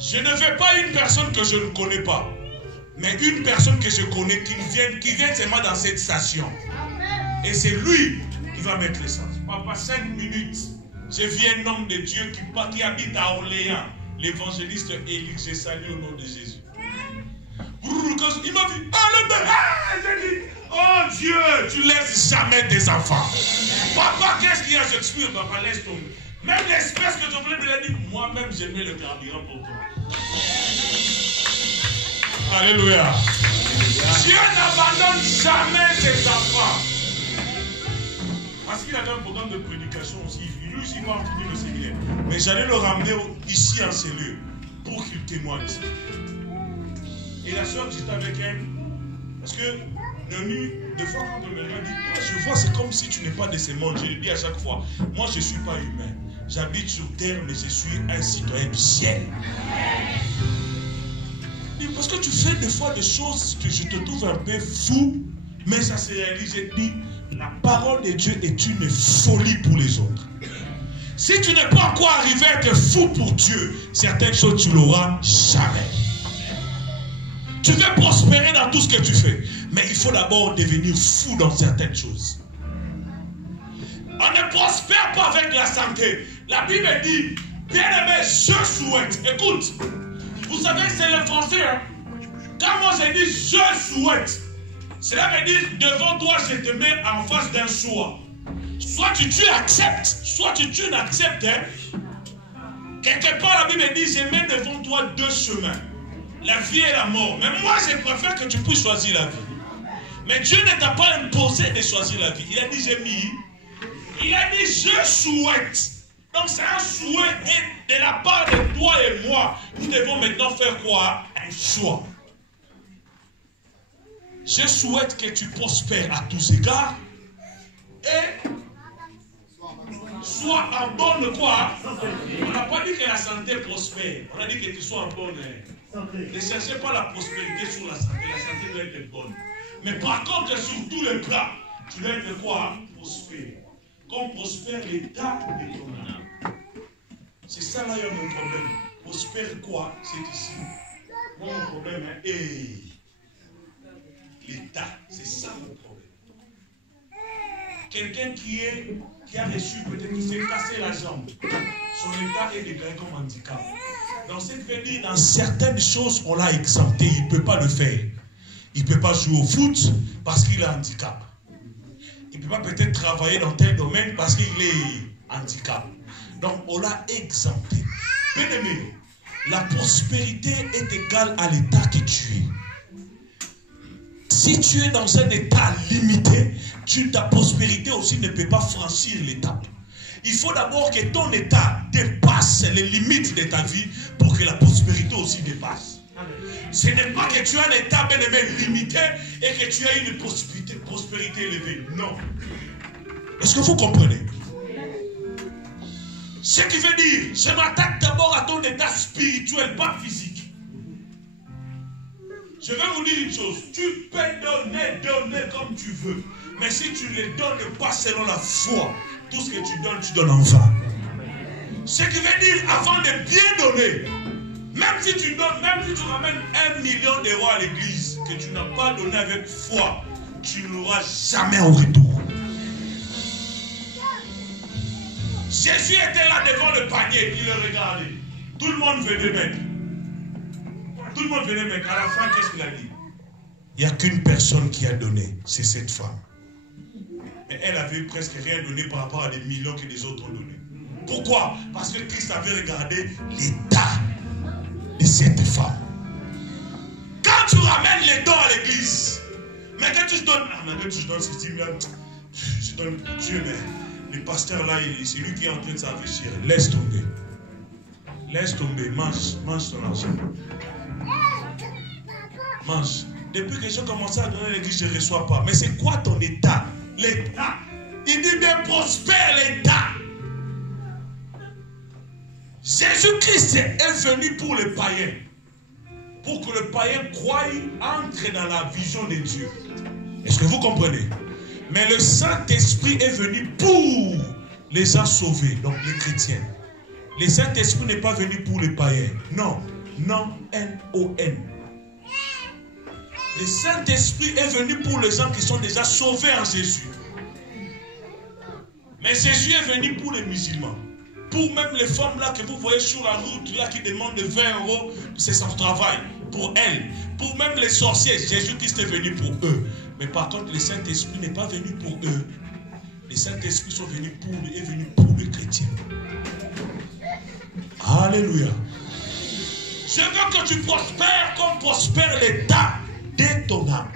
je ne veux pas une personne que je ne connais pas, mais une personne que je connais qui vient seulement dans cette station. Et c'est lui qui va mettre l'essence. Papa, 5 minutes, j'ai vu un homme de Dieu qui habite à Orléans, l'évangéliste Élie, j'ai salué au nom de Jésus. Il m'a dit, j'ai dit, oh Dieu, tu laisses jamais tes enfants. Papa, qu'est-ce qu'il y a? Je suis, papa, laisse tomber. Même l'espèce que je voulais me la dire, moi-même, j'ai mis le carburant pour toi. Alléluia. Dieu n'abandonne jamais ses enfants. Parce qu'il avait un programme de prédication aussi. Lui aussi, il va en finir le séminaire. Mais j'allais le ramener ici en cellule pour qu'il témoigne. Et la soeur, j'étais avec elle. Parce que Noémie, des fois, quand on me dit, toi, je vois, c'est comme si tu n'es pas de ce monde. Je le dis à chaque fois. Moi, je ne suis pas humain. J'habite sur terre, mais je suis un citoyen du ciel. Parce que tu fais des fois des choses que je te trouve un peu fou, mais ça se réalise. Je dis, la parole de Dieu est une folie pour les autres. Si tu n'es pas encore arrivé à être fou pour Dieu, certaines choses, tu l'auras jamais. Tu veux prospérer dans tout ce que tu fais, mais il faut d'abord devenir fou dans certaines choses. On ne prospère pas avec la santé. La Bible dit, bien-aimé, je souhaite. Écoute, vous savez, c'est le français. Hein? Quand moi je dis je souhaite, cela veut dire devant toi, je te mets en face d'un choix. Soit tu acceptes, soit tu n'acceptes. Hein? Quelque part, la Bible dit, je mets devant toi 2 chemins. La vie et la mort. Mais moi, je préfère que tu puisses choisir la vie. Mais Dieu ne t'a pas imposé de choisir la vie. Il a dit, j'ai mis. Il a dit, je souhaite. Donc, c'est un souhait. Et de la part de toi et moi, nous devons maintenant faire quoi? Un choix. Je souhaite que tu prospères à tous égards. Et Sois en bonne quoi? On n'a pas dit que la santé prospère. On a dit que tu sois en bonne. Ne cherchez pas la prospérité sur la santé. La santé doit être bonne. Mais par contre, sur tous les plans, tu dois être quoi? Prospère. Comme prospère l'état de ton âme. C'est ça là, il y a mon problème. Prospère quoi? C'est ici. Moi, mon problème est l'état. C'est ça mon problème. Quelqu'un qui a reçu, peut-être qui s'est cassé la jambe, son état est déclaré comme handicap. Donc, ce qui veut dire, dans certaines choses, on l'a exempté, il ne peut pas le faire. Il ne peut pas jouer au foot parce qu'il a un handicap. Il ne peut pas peut-être travailler dans tel domaine parce qu'il est handicap. Donc, on l'a exempté. Bien aimé, la prospérité est égale à l'état que tu es. Si tu es dans un état limité, ta prospérité aussi ne peut pas franchir l'étape. Il faut d'abord que ton état dépasse les limites de ta vie pour que la prospérité aussi dépasse. Ce n'est pas que tu as un état bien aimé limité et que tu as une prospérité élevée. Non. Est-ce que vous comprenez? Ce qui veut dire, je m'attaque d'abord à ton état spirituel, pas physique. Je vais vous dire une chose, tu peux donner comme tu veux. Mais si tu ne les donnes pas selon la foi, tout ce que tu donnes en vain. Ce qui veut dire, avant de bien donner, même si tu donnes, même si tu ramènes 1 million d'euros à l'église, que tu n'as pas donné avec foi, tu ne l'auras jamais au retour. Jésus était là devant le panier, il le regardait. Tout le monde venait mettre. Tout le monde venait mettre. À la fin, qu'est-ce qu'il a dit? Il n'y a qu'une personne qui a donné, c'est cette femme. Mais elle avait presque rien donné par rapport à des millions que les autres ont donné. Pourquoi? Parce que Christ avait regardé l'état de cette femme. Quand tu ramènes les dons à l'église, mais quand tu donnes, tu donnes 6 millions, je donne pour Dieu, mais le pasteur là, c'est lui qui est en train de s'enrichir. Laisse tomber. Laisse tomber, mange ton argent. Mange. Depuis que j'ai commencé à donner à l'église, je ne reçois pas. Mais c'est quoi ton état? L'état. Il dit bien prospère l'état. Jésus-Christ est venu pour les païens. Pour que le païen croie, entre dans la vision de Dieu. Est-ce que vous comprenez? Mais le Saint-Esprit est venu pour les gens sauvés, donc les chrétiens. Le Saint-Esprit n'est pas venu pour les païens. Non. Non, N-O-N. Le Saint-Esprit est venu pour les gens qui sont déjà sauvés en Jésus. Mais Jésus est venu pour les musulmans. Pour même les femmes là que vous voyez sur la route là qui demandent 20 €, c'est son travail. Pour elles. Pour même les sorciers, Jésus-Christ est venu pour eux. Mais par contre, le Saint-Esprit n'est pas venu pour eux. Les Saint-Esprit est venu pour les chrétiens. Alléluia. Je veux que tu prospères comme prospère l'état de ton âme.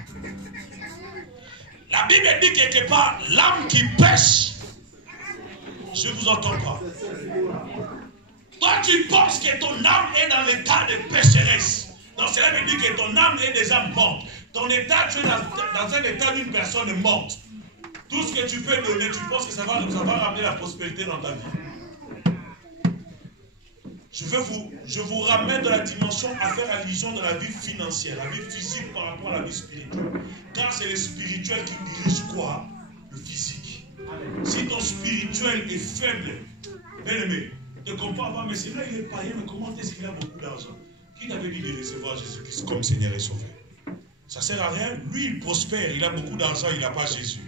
La Bible dit quelque part, l'âme qui pêche. Je ne vous entends pas. Toi, tu penses que ton âme est dans l'état de pécheresse. Donc cela veut dire que ton âme est déjà morte. Ton état, tu es dans un état d'une personne morte. Tout ce que tu peux donner, tu penses que ça va ramener la prospérité dans ta vie. Je vous ramène dans la dimension à faire allusion de la vie financière, la vie physique par rapport à la vie spirituelle. Car c'est le spirituel qui dirige quoi? Le physique. Si ton spirituel est faible, bien aimé, ne comprends pas, mais c'est vrai, il est païen, mais comment est-ce qu'il a beaucoup d'argent? Qui t'avait dit de recevoir Jésus-Christ comme Seigneur et Sauveur? Ça ne sert à rien. Lui, il prospère, il a beaucoup d'argent, il n'a pas Jésus.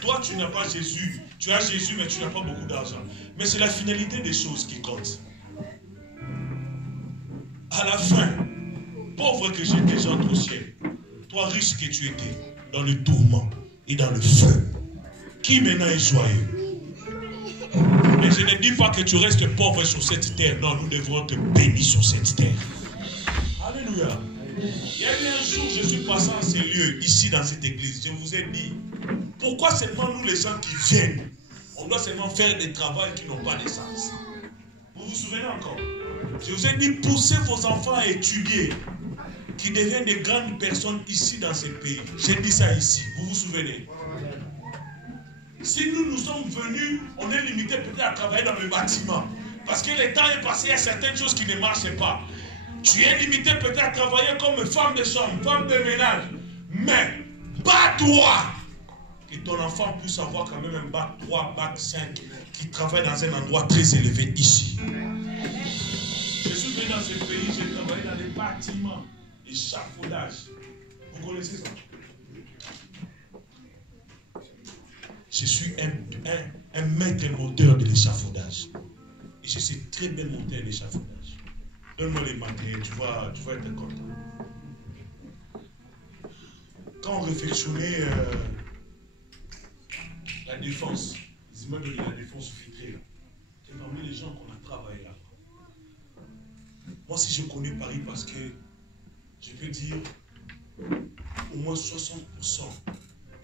Toi, tu n'as pas Jésus. Tu as Jésus, mais tu n'as pas beaucoup d'argent. Mais c'est la finalité des choses qui compte. À la fin, pauvre que j'étais, j'entre au ciel. Toi, riche que tu étais, dans le tourment et dans le feu, qui maintenant est joyeux? Mais je ne dis pas que tu restes pauvre sur cette terre. Non, nous devrons te bénir sur cette terre. Alléluia. Il y a eu un jour, je suis passé en ces lieux, ici dans cette église. Je vous ai dit, pourquoi seulement nous, les gens qui viennent, on doit seulement faire des travaux qui n'ont pas de sens? Vous vous souvenez encore? Je vous ai dit, poussez vos enfants à étudier, qui deviennent des grandes personnes ici dans ce pays. J'ai dit ça ici, vous vous souvenez? Si nous sommes venus, on est limité peut-être à travailler dans le bâtiment. Parce que le temps est passé, il y a certaines choses qui ne marchaient pas. Tu es limité peut-être à travailler comme femme de chambre, femme de ménage. Mais, bats-toi! Que ton enfant puisse avoir quand même un bac 3, bac 5, qui travaille dans un endroit très élevé ici. Je suis venu dans ce pays, j'ai travaillé dans les bâtiments, l'échafaudage. Vous connaissez ça? Je suis un maître monteur de l'échafaudage. Et je sais très bien monter l'échafaudage. Donne-moi les matériels, tu vas être content. Quand on réflexionnait la défense, les immeubles de la défense filtrée, là, c'est parmi les gens qu'on a travaillé là. Moi, si je connais Paris, parce que je peux dire au moins 60%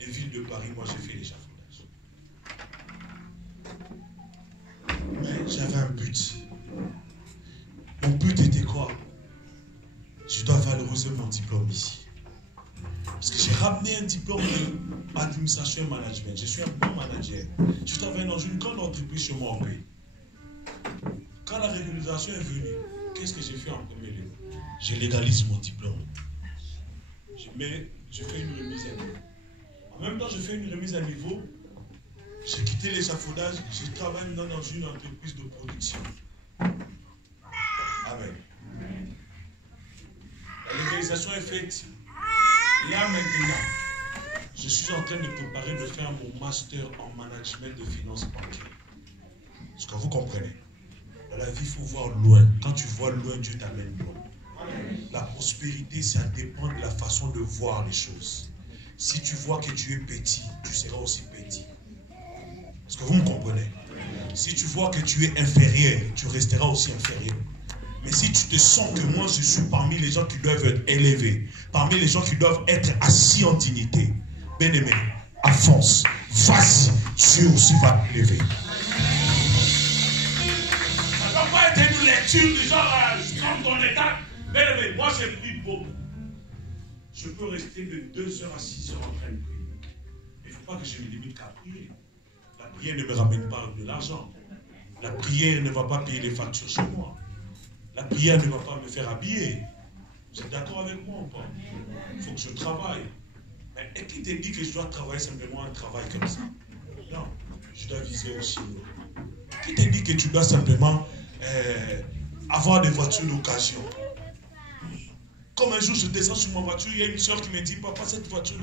des villes de Paris, moi j'ai fait l'échafaudage. Mais j'avais un but. Mon but était quoi? Je dois valoriser mon diplôme ici. Parce que j'ai ramené un diplôme d'administration et management. Je suis un bon manager. Je travaille dans une grande entreprise chez moi en pays. Quand la régularisation est venue, qu'est-ce que j'ai fait en premier lieu? Je légalise mon diplôme. Je fais une remise à niveau. En même temps, je fais une remise à niveau. J'ai quitté l'échafaudage, je travaille maintenant dans une entreprise de production. Amen. La légalisation est faite. Là maintenant, je suis en train de préparer de faire mon master en management de finances bancaires. Est-ce que vous comprenez? Dans la vie, il faut voir loin. Quand tu vois loin, Dieu t'amène loin. La prospérité, ça dépend de la façon de voir les choses. Si tu vois que tu es petit, tu seras aussi petit. Est-ce que vous me comprenez? Si tu vois que tu es inférieur, tu resteras aussi inférieur. Mais si tu te sens que moi je suis parmi les gens qui doivent être élevés, parmi les gens qui doivent être assis en dignité, bien aimé, avance, vas-y, Dieu aussi va t'élever. Ça ne doit pas être une lecture du genre, je prends ton état. Bien aimé, moi j'ai pris beaucoup. Je peux rester de 2 heures à 6 heures en train de prier. Il ne faut pas que je me limite qu'à prier. La prière ne me ramène pas de l'argent. La prière ne va pas payer les factures chez moi. La prière ne va pas me faire habiller. Vous êtes d'accord avec moi ou pas? Il faut que je travaille. Mais et qui te dit que je dois travailler simplement un travail comme ça? Non, je dois viser aussi. Qui te dit que tu dois simplement avoir des voitures d'occasion? Comme un jour je descends sur ma voiture, il y a une soeur qui me dit, papa, cette voiture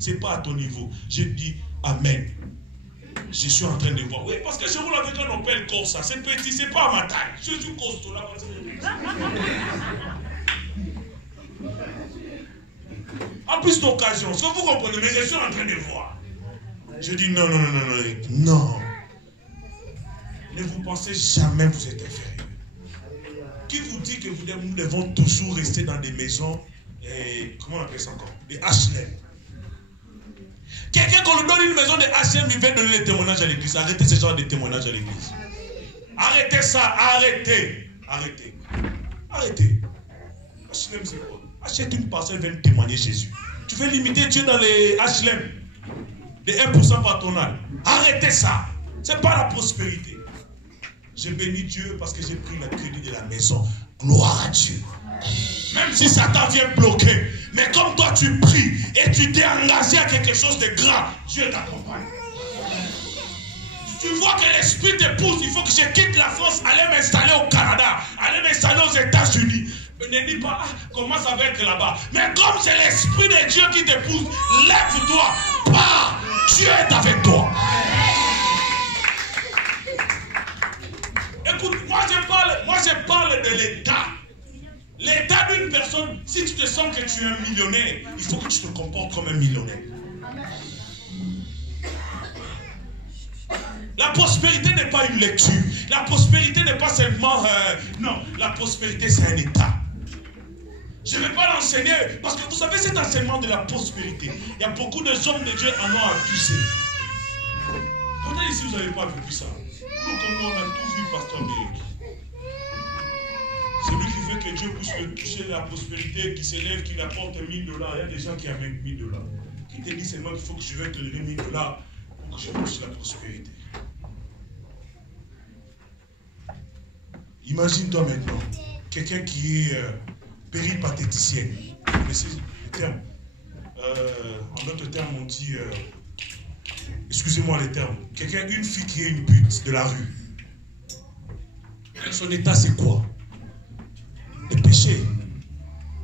c'est pas à ton niveau. Je dis, amen. Je suis en train de voir. Oui, parce que chez vous, avec un Opel Corsa, c'est petit, c'est pas à ma taille. Je suis costaud là. En plus d'occasion, ce que vous comprenez, mais je suis en train de voir. Je dis non. Ne vous pensez jamais vous êtes inférieur. Qui vous dit que nous devons toujours rester dans des maisons, comment on appelle ça encore? Des HLM. Quelqu'un qu'on lui donne une maison de HLM, il vient donner des témoignages à l'église. Arrêtez ce genre de témoignages à l'église. Arrêtez ça, arrêtez. HLM, c'est quoi? Achète une parcelle, viens témoigner Jésus. Tu veux limiter Dieu dans les HLM de 1% patronal. Arrêtez ça. Ce n'est pas la prospérité. J'ai béni Dieu parce que j'ai pris le crédit de la maison. Gloire à Dieu. Même si Satan vient bloquer, mais comme toi tu pries et tu t'es engagé à quelque chose de grand, Dieu t'accompagne. Tu vois que l'esprit te pousse, il faut que je quitte la France, aller m'installer au Canada, aller m'installer aux États-Unis. Ne dis pas, comment ça va être là-bas. Mais comme c'est l'esprit de Dieu qui te pousse, lève-toi, pars, Dieu est avec toi. Écoute, moi je parle de l'État. L'état d'une personne, si tu te sens que tu es un millionnaire, il faut que tu te comportes comme un millionnaire. La prospérité n'est pas une lecture. La prospérité n'est pas seulement... non, la prospérité c'est un état. Je ne vais pas l'enseigner, parce que vous savez cet enseignement de la prospérité, il y a beaucoup de hommes de Dieu en ont abusé. Peut-être ici vous n'avez pas vécu ça. Nous comme nous on a tous vu Pasteur Méric. Celui qui veut que Dieu puisse le toucher la prospérité, qui s'élève, qui apporte $1000. Il y a des gens qui amènent $1000. Qui te disent seulement qu'il faut que je vais te donner $1000 pour que je touche la prospérité. Imagine-toi maintenant, quelqu'un qui est péripatéticienne. Vous connaissez le terme? En d'autres termes, on dit, excusez-moi les termes, quelqu'un, une fille qui est une pute de la rue. Son état, c'est quoi? Le péché.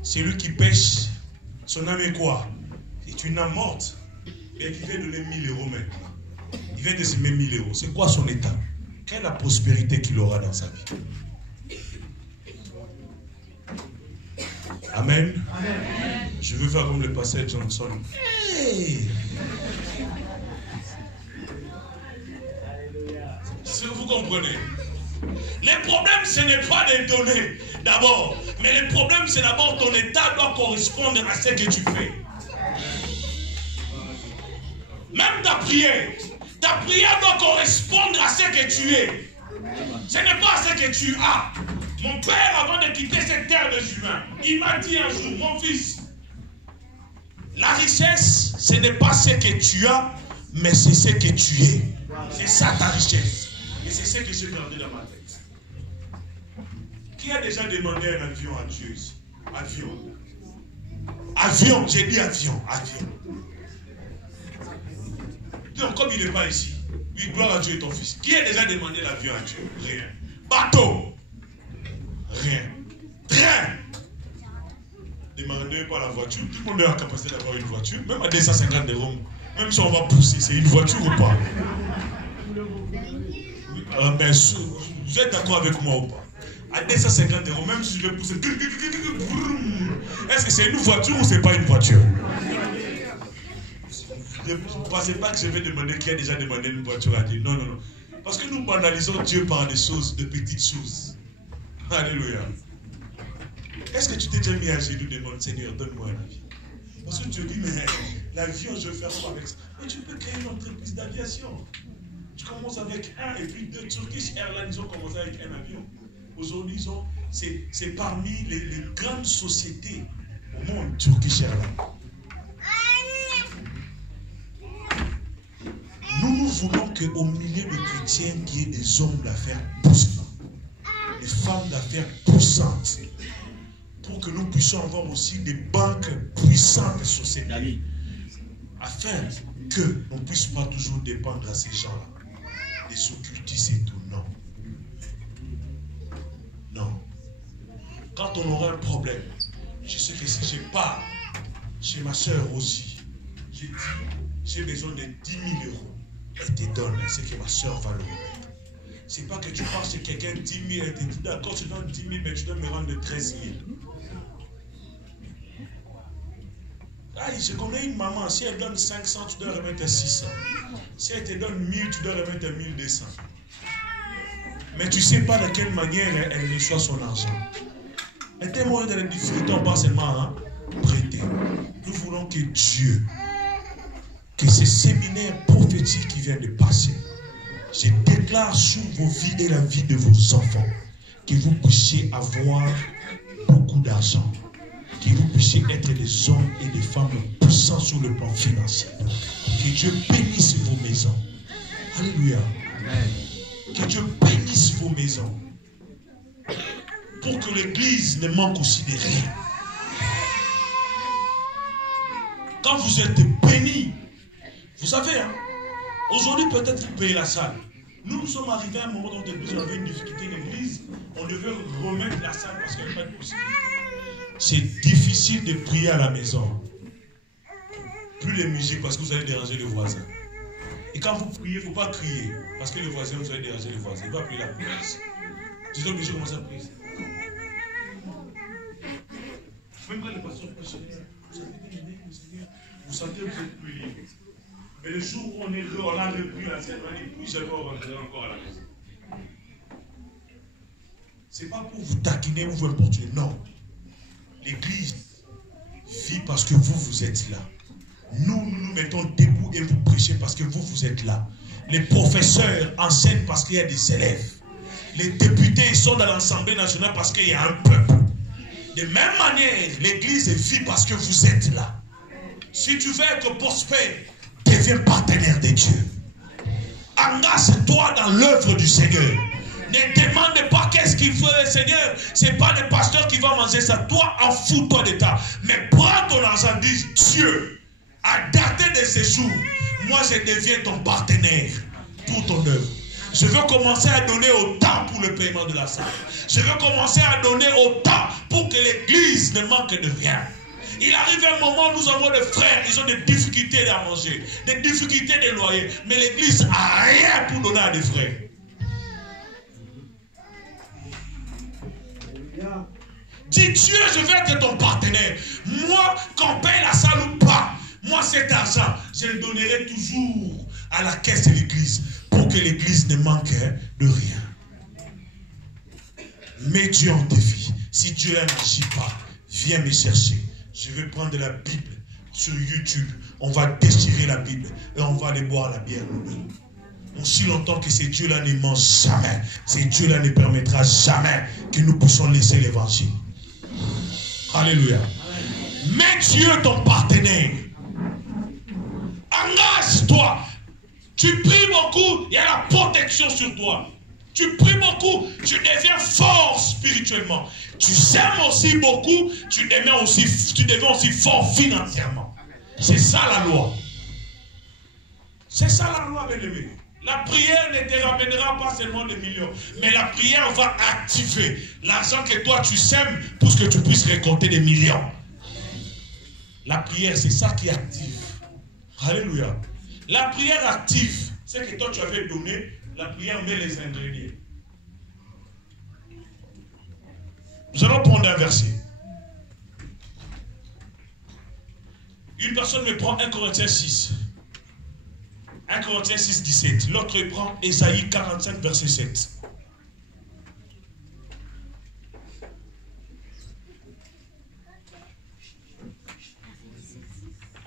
C'est lui qui pêche, son âme est quoi? C'est une âme morte. Et il vient donner 1000 euros maintenant. Il vient de se mettre 1000 euros. C'est quoi son état? Quelle est la prospérité qu'il aura dans sa vie? Amen. Amen. Je veux faire comme le pasteur Johnson. Hey! Si vous comprenez. Les problèmes, ce n'est pas de donner d'abord. Mais le problème, c'est d'abord ton état doit correspondre à ce que tu fais. Même ta prière doit correspondre à ce que tu es. Ce n'est pas ce que tu as. Mon père, avant de quitter cette terre des humains, il m'a dit un jour, mon fils, la richesse, ce n'est pas ce que tu as, mais c'est ce que tu es. C'est ça ta richesse. Et c'est ce que j'ai gardé dans ma tête. Qui a déjà demandé un avion à Dieu ici? Avion. Avion, j'ai dit avion. Avion. Donc, comme il n'est pas ici, oui, gloire à Dieu et ton fils. Qui a déjà demandé l'avion à Dieu? Rien. Bateau? Rien. Train? Demandez pas la voiture. Tout le monde a la capacité d'avoir une voiture. Même à 250 €. Même si on va pousser, c'est une voiture ou pas? Mais vous êtes d'accord avec moi ou pas? À 250 €, même si je vais pousser, est-ce que c'est une voiture ou c'est pas une voiture? Ne pensez pas que je vais demander qui a déjà demandé une voiture à Dieu. Non, non, non. Parce que nous banalisons Dieu par des choses, de petites choses. Alléluia. Est-ce que tu t'es déjà mis à genoux et demandé, Seigneur, donne-moi un avion? Parce que tu dis, mais l'avion, je vais faire quoi avec ça? Mais tu peux créer une entreprise d'aviation. Tu commences avec un et puis deux. Turkish Airlines, ils ont commencé avec un avion. Aujourd'hui, c'est parmi les grandes sociétés au monde, Turkish Airlines. Nous voulons qu'au milieu de chrétiens, qu'il y ait des hommes d'affaires puissants, des femmes d'affaires puissantes, pour que nous puissions avoir aussi des banques puissantes sur ces pays, afin que l'on ne puisse pas toujours dépendre à ces gens-là, des occultistes et tout. Non. Non. Quand on aura un problème, je sais que si je pars chez ma soeur aussi, j'ai dit, j'ai besoin de 10 000 €. Elle te donne, c'est que ma soeur va le remettre. C'est pas que tu pars chez quelqu'un 10 000, elle te dit d'accord, tu donnes 10 000, mais tu dois me rendre 13 000. Ah, je connais une maman, si elle donne 500, tu dois remettre 600. Si elle te donne 1000, tu dois remettre 1200. Mais tu ne sais pas de quelle manière elle reçoit son argent. Elle est tellement dans les difficultés, on pense seulement à prêter. Nous voulons que Dieu, que ces séminaires prophétiques qui viennent de passer, je déclare sur vos vies et la vie de vos enfants, que vous puissiez avoir beaucoup d'argent, que vous puissiez être des hommes et des femmes puissants sur le plan financier. Que Dieu bénisse vos maisons. Alléluia. Amen. Que Dieu bénisse vos maisons. Pour que l'église ne manque aussi de rien. Quand vous êtes bénis, vous savez, hein, aujourd'hui peut-être vous payez la salle. Nous sommes arrivés à un moment où on avait une difficulté d'église. On devait remettre la salle parce qu'il n'y avait pas de possibilité. C'est difficile de prier à la maison. Plus les musiques parce que vous allez déranger le voisin. Et quand vous priez, il ne faut pas crier. Parce que le voisin, vous allez déranger le voisin. Il va appeler la police. Tu es obligé de commencer à prier. Même quand les pasteurs prêchent, vous avez bien aimé le Seigneur. Vous sentez que vous êtes plus libre. Mais le jour où on a repris la scène, on dit, puis jamais on rentrer encore à la maison. Ce n'est pas pour vous taquiner ou vous importuner. Non. L'église vit parce que vous êtes là. Nous nous mettons debout et vous prêchez parce que vous êtes là. Les professeurs enseignent parce qu'il y a des élèves. Les députés sont dans l'Assemblée nationale parce qu'il y a un peuple. De même manière, l'église vit parce que vous êtes là. Si tu veux être prospère, deviens partenaire de Dieu. Engage-toi dans l'œuvre du Seigneur. Ne demande pas qu'est-ce qu'il faut le Seigneur. Ce n'est pas le pasteur qui va manger ça. Toi, en fous-toi de ça. Mais prends ton argent, dis Dieu, à dater de ces jours, moi je deviens ton partenaire pour ton œuvre. Je veux commencer à donner autant pour le paiement de la salle. Je veux commencer à donner autant pour que l'église ne manque de rien. Il arrive un moment où nous avons des frères, ils ont des difficultés à manger, des difficultés de loyer, mais l'église n'a rien pour donner à des frères. Dis Dieu, je veux être ton partenaire. Moi, qu'on paye la salle ou pas, moi cet argent, je le donnerai toujours à la caisse de l'église pour que l'église ne manque de rien. Mets Dieu en défi. Si Dieu n'agit pas, viens me chercher. Je vais prendre la Bible sur YouTube. On va déchirer la Bible et on va aller boire la bière nous-mêmes. Aussi longtemps que ces dieux-là ne mangent jamais, ces dieux-là ne permettra jamais que nous puissions laisser l'évangile. Alléluia. Mets Dieu ton partenaire. Engage-toi. Tu pries beaucoup, il y a la protection sur toi. Tu pries beaucoup, tu deviens fort spirituellement. Tu sèmes aussi beaucoup, tu deviens aussi fort financièrement. C'est ça la loi. C'est ça la loi, bien-aimé. La prière ne te ramènera pas seulement des millions, mais la prière va activer l'argent que toi tu sèmes pour que tu puisses récolter des millions. La prière, c'est ça qui active. Alléluia. La prière active, c'est que toi tu avais donné, la prière met les ingrédients. Nous allons prendre un verset. Une personne me prend 1 Corinthiens 6. 1 Corinthiens 6, 17. L'autre prend Ésaïe 45, verset 7.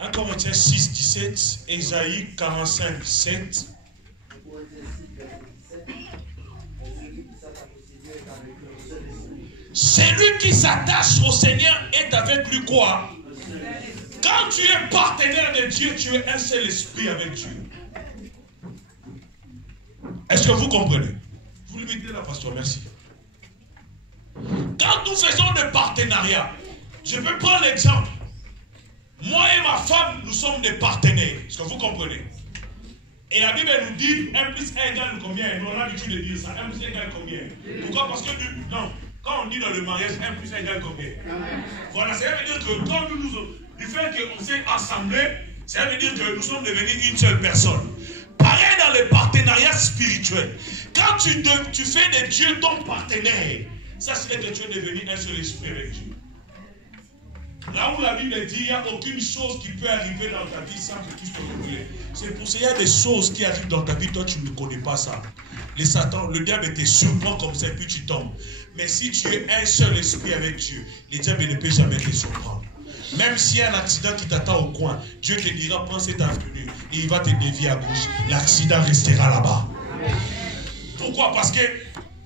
« 1 Corinthiens 6, 17, Ésaïe 45, 7. Celui qui s'attache au Seigneur est avec lui quoi? Quand tu es partenaire de Dieu, tu es un seul esprit avec Dieu. Est-ce que vous comprenez? Vous limitez là, pasteur, merci. Quand nous faisons des partenariats, je peux prendre l'exemple. Moi et ma femme, nous sommes des partenaires. Est-ce que vous comprenez? Et la Bible nous dit 1 plus 1 égale combien? On a l'habitude de dire ça. 1 plus 1 égale combien? Pourquoi? Parce que non, quand on dit dans le mariage 1 plus 1 égale combien? Voilà, ça veut dire que quand du fait qu'on s'est assemblés, ça veut dire que nous sommes devenus une seule personne. Pareil dans les partenariats spirituels. Quand tu fais de Dieu ton partenaire, ça serait que tu es devenu un seul esprit avec Dieu. Là où la Bible dit qu'il n'y a aucune chose qui peut arriver dans ta vie sans que tu te recules. C'est pour ça qu'il y a des choses qui arrivent dans ta vie, toi tu ne connais pas ça. Le diable te surprend comme ça et puis tu tombes. Mais si tu es un seul esprit avec Dieu, le diable ne peut jamais te surprendre. Même s'il y a un accident qui t'attend au coin, Dieu te dira prends cette avenue et il va te dévier à gauche. L'accident restera là-bas. Pourquoi? Parce que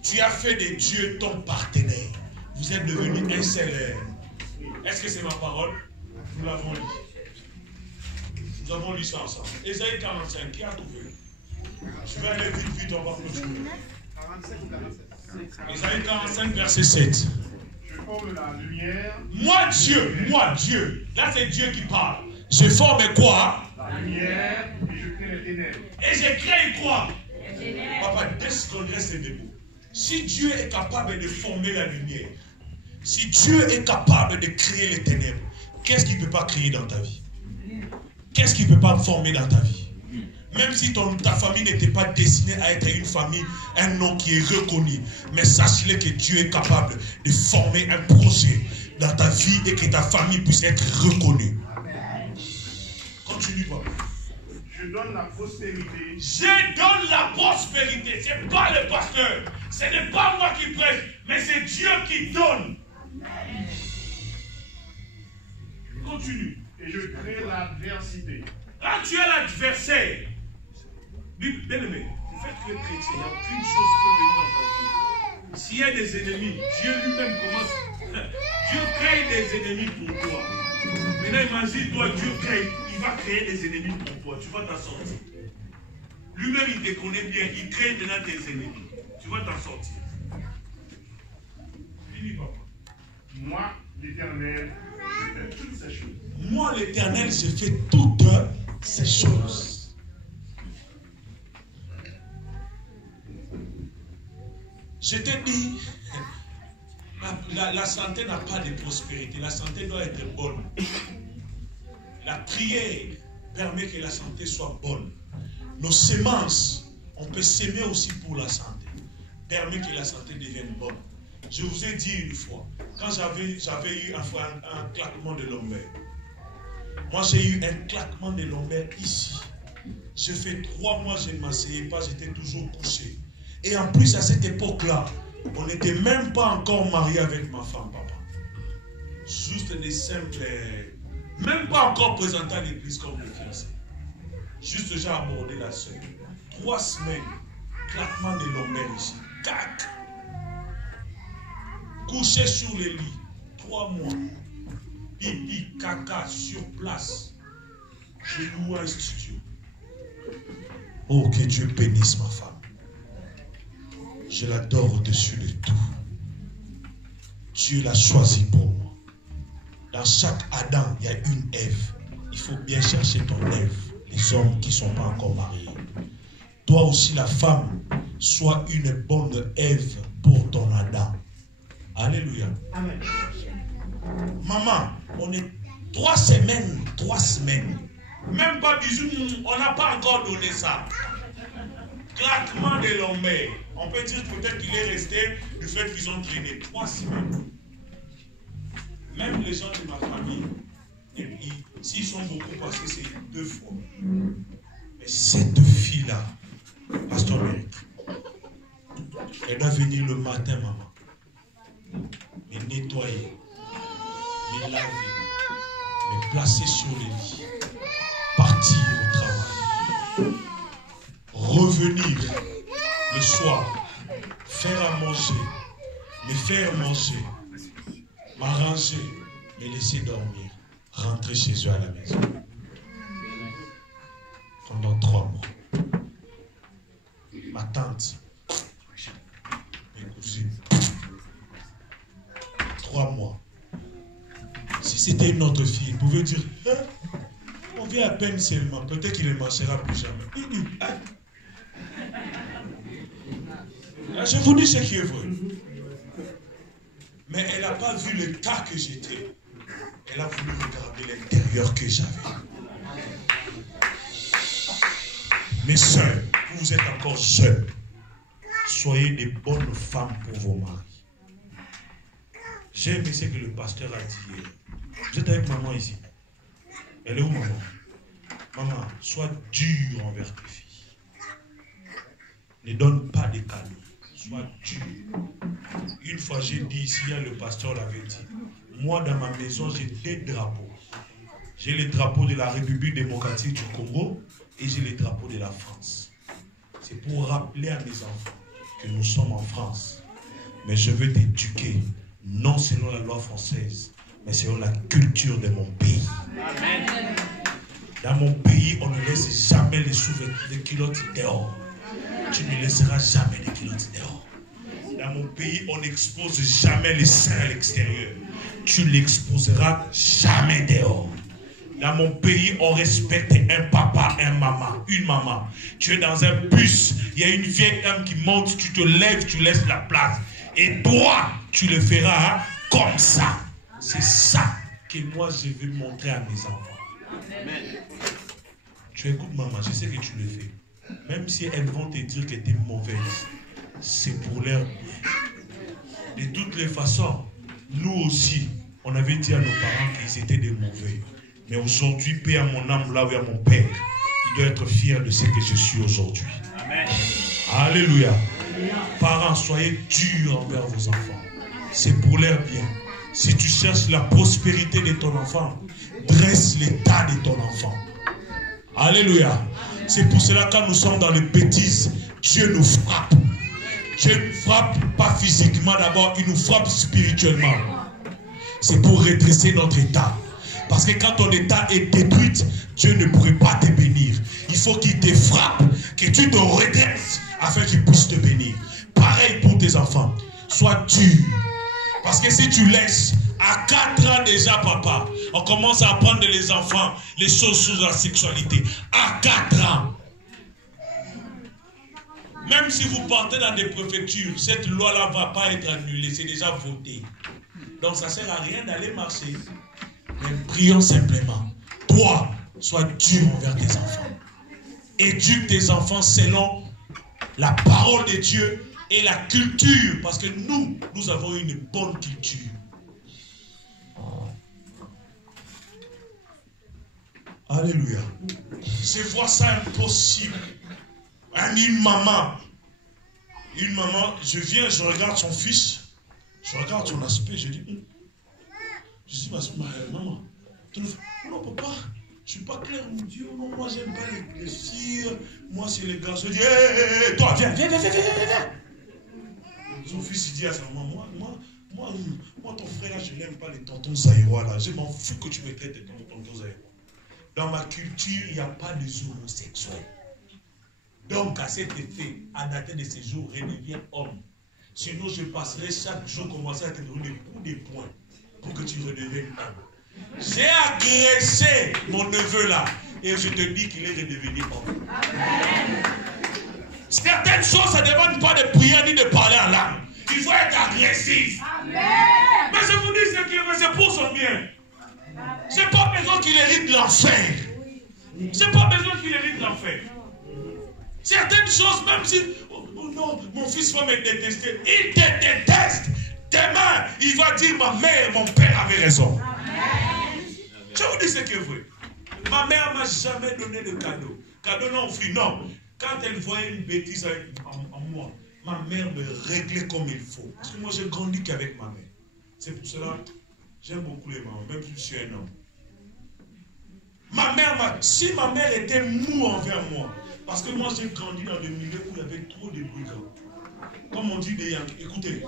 tu as fait de Dieu ton partenaire. Vous êtes devenus un seul. Est-ce que c'est ma parole? Nous l'avons lu. Nous avons lu ça ensemble. Ésaïe 45, qui a trouvé? Je vais aller vite, on va continuer. 45 ou 47? Ésaïe 45, verset 7. Je forme la lumière. Moi Dieu. Là c'est Dieu qui parle. Je forme quoi? La lumière et je crée les ténèbres. Et je crée quoi? Papa, dès ce qu'on reste debout. Si Dieu est capable de former la lumière, si Dieu est capable de créer les ténèbres, qu'est-ce qu'il ne peut pas créer dans ta vie? Qu'est-ce qu'il ne peut pas former dans ta vie? Même si ta famille n'était pas destinée à être une famille, un nom qui est reconnu, mais sache-le que Dieu est capable de former un projet dans ta vie et que ta famille puisse être reconnue. Continue, papa. Je donne la prospérité. Je donne la prospérité. Ce n'est pas le pasteur. Ce n'est pas moi qui prêche, mais c'est Dieu qui donne. Continue. Et je crée l'adversité. Quand tu es l'adversaire, bien aimé, le fait que le chrétien, il n'y a aucune chose qui peut venir dans ta vie. S'il y a des ennemis, Dieu lui-même commence. Dieu crée des ennemis pour toi. Maintenant, imagine-toi, il va créer des ennemis pour toi. Tu vas t'en sortir. Lui-même, il te connaît bien. Il crée maintenant tes ennemis. Tu vas t'en sortir. Fini, papa. Moi, l'Éternel, je fais toutes ces choses. Moi, l'Éternel, je fais toutes ces choses. Je te dis, la santé n'a pas de prospérité. La santé doit être bonne. La prière permet que la santé soit bonne. Nos semences, on peut s'aimer aussi pour la santé. Permet que la santé devienne bonne. Je vous ai dit une fois, quand j'avais eu un claquement de lombaire. Moi, j'ai eu un claquement de lombaire ici. J'ai fait 3 mois, je ne m'asseyais pas, j'étais toujours couché. Et en plus, à cette époque-là, on n'était même pas encore marié avec ma femme, papa. Juste des simples... Même pas encore présenté à l'église comme le fiancé. Juste déjà abordé la sœur. 3 semaines, claquement de lombaire ici. Cac! Couché sur le lit. 3 mois. Pipi, caca, sur place. Je loue un studio. Oh, que Dieu bénisse ma femme. Je l'adore au-dessus de tout. Dieu l'a choisi pour moi. Dans chaque Adam, il y a une Ève. Il faut bien chercher ton Ève. Les hommes qui ne sont pas encore mariés. Toi aussi, la femme, sois une bonne Ève pour ton Adam. Alléluia. Amen. Maman, on est 3 semaines. 3 semaines. Même pas 18 mois, on n'a pas encore donné ça. Claquement de lombaire. On peut dire peut-être qu'il est resté du fait qu'ils ont traîné 3 semaines. Même les gens de ma famille, s'ils sont beaucoup passés, c'est 2 fois. Mais cette fille-là, Pasteur Méric, elle doit venir le matin, maman, me nettoyer, me laver, me placer sur le lit, partir au travail, revenir le soir, faire à manger, me faire manger, m'arranger, me laisser dormir, rentrer chez eux à la maison. Pendant 3 mois. Ma tante, mes cousines, 3 mois. Si c'était une autre fille, elle pouvait dire, hein, on vient à peine seulement, peut-être qu'il ne marchera plus jamais. Je vous dis ce qui est vrai. Mais elle n'a pas vu le cas que j'étais. Elle a voulu regarder l'intérieur que j'avais. Mes sœurs, vous êtes encore jeunes. Soyez des bonnes femmes pour vos maris. J'ai aimé ce que le pasteur a dit hier. Vous êtes avec maman ici. Elle est où, maman? Maman, sois dure envers tes filles. Ne donne pas des cadeaux. Sois dur. Une fois j'ai dit ici, le pasteur l'avait dit. Moi dans ma maison j'ai 2 drapeaux. J'ai le drapeau de la République démocratique du Congo et j'ai le drapeau de la France. C'est pour rappeler à mes enfants que nous sommes en France. Mais je veux t'éduquer, non selon la loi française, mais selon la culture de mon pays. Amen. Dans mon pays, on ne laisse jamais les sous-vêtements, les culottes dehors. Tu ne laisseras jamais les culottes dehors. Dans mon pays, on n'expose jamais les seins à l'extérieur. Tu ne l'exposeras jamais dehors. Dans mon pays, on respecte un papa, une maman. Tu es dans un bus, il y a une vieille dame qui monte, tu te lèves, tu laisses la place. Et toi, tu le feras comme ça. C'est ça que moi, je veux montrer à mes enfants. Amen. Tu écoutes maman, je sais que tu le fais. Même si elles vont te dire que tu es mauvaise, c'est pour leur bien. De toutes les façons, nous aussi, on avait dit à nos parents qu'ils étaient des mauvais. Mais aujourd'hui, paix à mon âme, là où il y a mon père, il doit être fier de ce que je suis aujourd'hui. Amen. Alléluia. Parents, soyez durs envers vos enfants. C'est pour leur bien. Si tu cherches la prospérité de ton enfant, dresse l'état de ton enfant. Alléluia. C'est pour cela que quand nous sommes dans les bêtises, Dieu nous frappe. Dieu ne frappe pas physiquement d'abord, il nous frappe spirituellement. C'est pour redresser notre état. Parce que quand ton état est détruit, Dieu ne pourrait pas te bénir. Il faut qu'il te frappe, que tu te redresses afin qu'il puisse te bénir. Pareil pour tes enfants. Sois dur. Parce que si tu laisses, à 4 ans déjà, papa, on commence à apprendre les enfants les choses sur la sexualité. À 4 ans. Même si vous partez dans des préfectures, cette loi-là ne va pas être annulée. C'est déjà voté. Donc ça ne sert à rien d'aller marcher. Mais prions simplement. Toi, sois dur envers tes enfants. Éduque tes enfants selon la parole de Dieu et la culture. Parce que nous avons une bonne culture. Alléluia. Je vois ça impossible. Une maman, je viens, je regarde son fils, je regarde son aspect, je dis, maman, non papa, je suis pas clair, mon Dieu, non, moi j'aime pas les filles, moi c'est les garçons. Je dis, hé, toi, viens. Son fils il dit à sa maman, moi ton frère là, je n'aime pas les tontons zaïrois là, je m'en fous que tu me traites de tontons zaïrois. Dans ma culture, il n'y a pas de homosexuels. Donc, à cet effet, à dater de ces jours, redeviens homme. Sinon, je passerai chaque jour commencer à te donner des coups de poing pour que tu redeviennes homme. J'ai agressé mon neveu là et je te dis qu'il est redevenu homme. Amen. Certaines choses, ça ne demande pas de prier ni de parler en langue. Il faut être agressif. Amen. Mais je vous dis ce qui est, c'est pour son bien. C'est pas besoin qu'il hérite l'enfer. C'est pas besoin qu'il hérite l'enfer. Certaines choses, même si, oh non, mon fils va me détester, il te déteste. Demain, il va dire, ma mère, mon père avait raison. Amen. Je vous dis ce qui est vrai. Ma mère ne m'a jamais donné de cadeau. Cadeau non fruit, non. Quand elle voyait une bêtise en moi, ma mère me réglait comme il faut. Parce que moi, j'ai grandi qu'avec ma mère. C'est pour cela que j'aime beaucoup les mamans, même si je suis un homme. Si ma mère était mou envers moi, parce que moi j'ai grandi dans des milieux où il y avait trop de brigands. Comme on dit des Yankees, écoutez,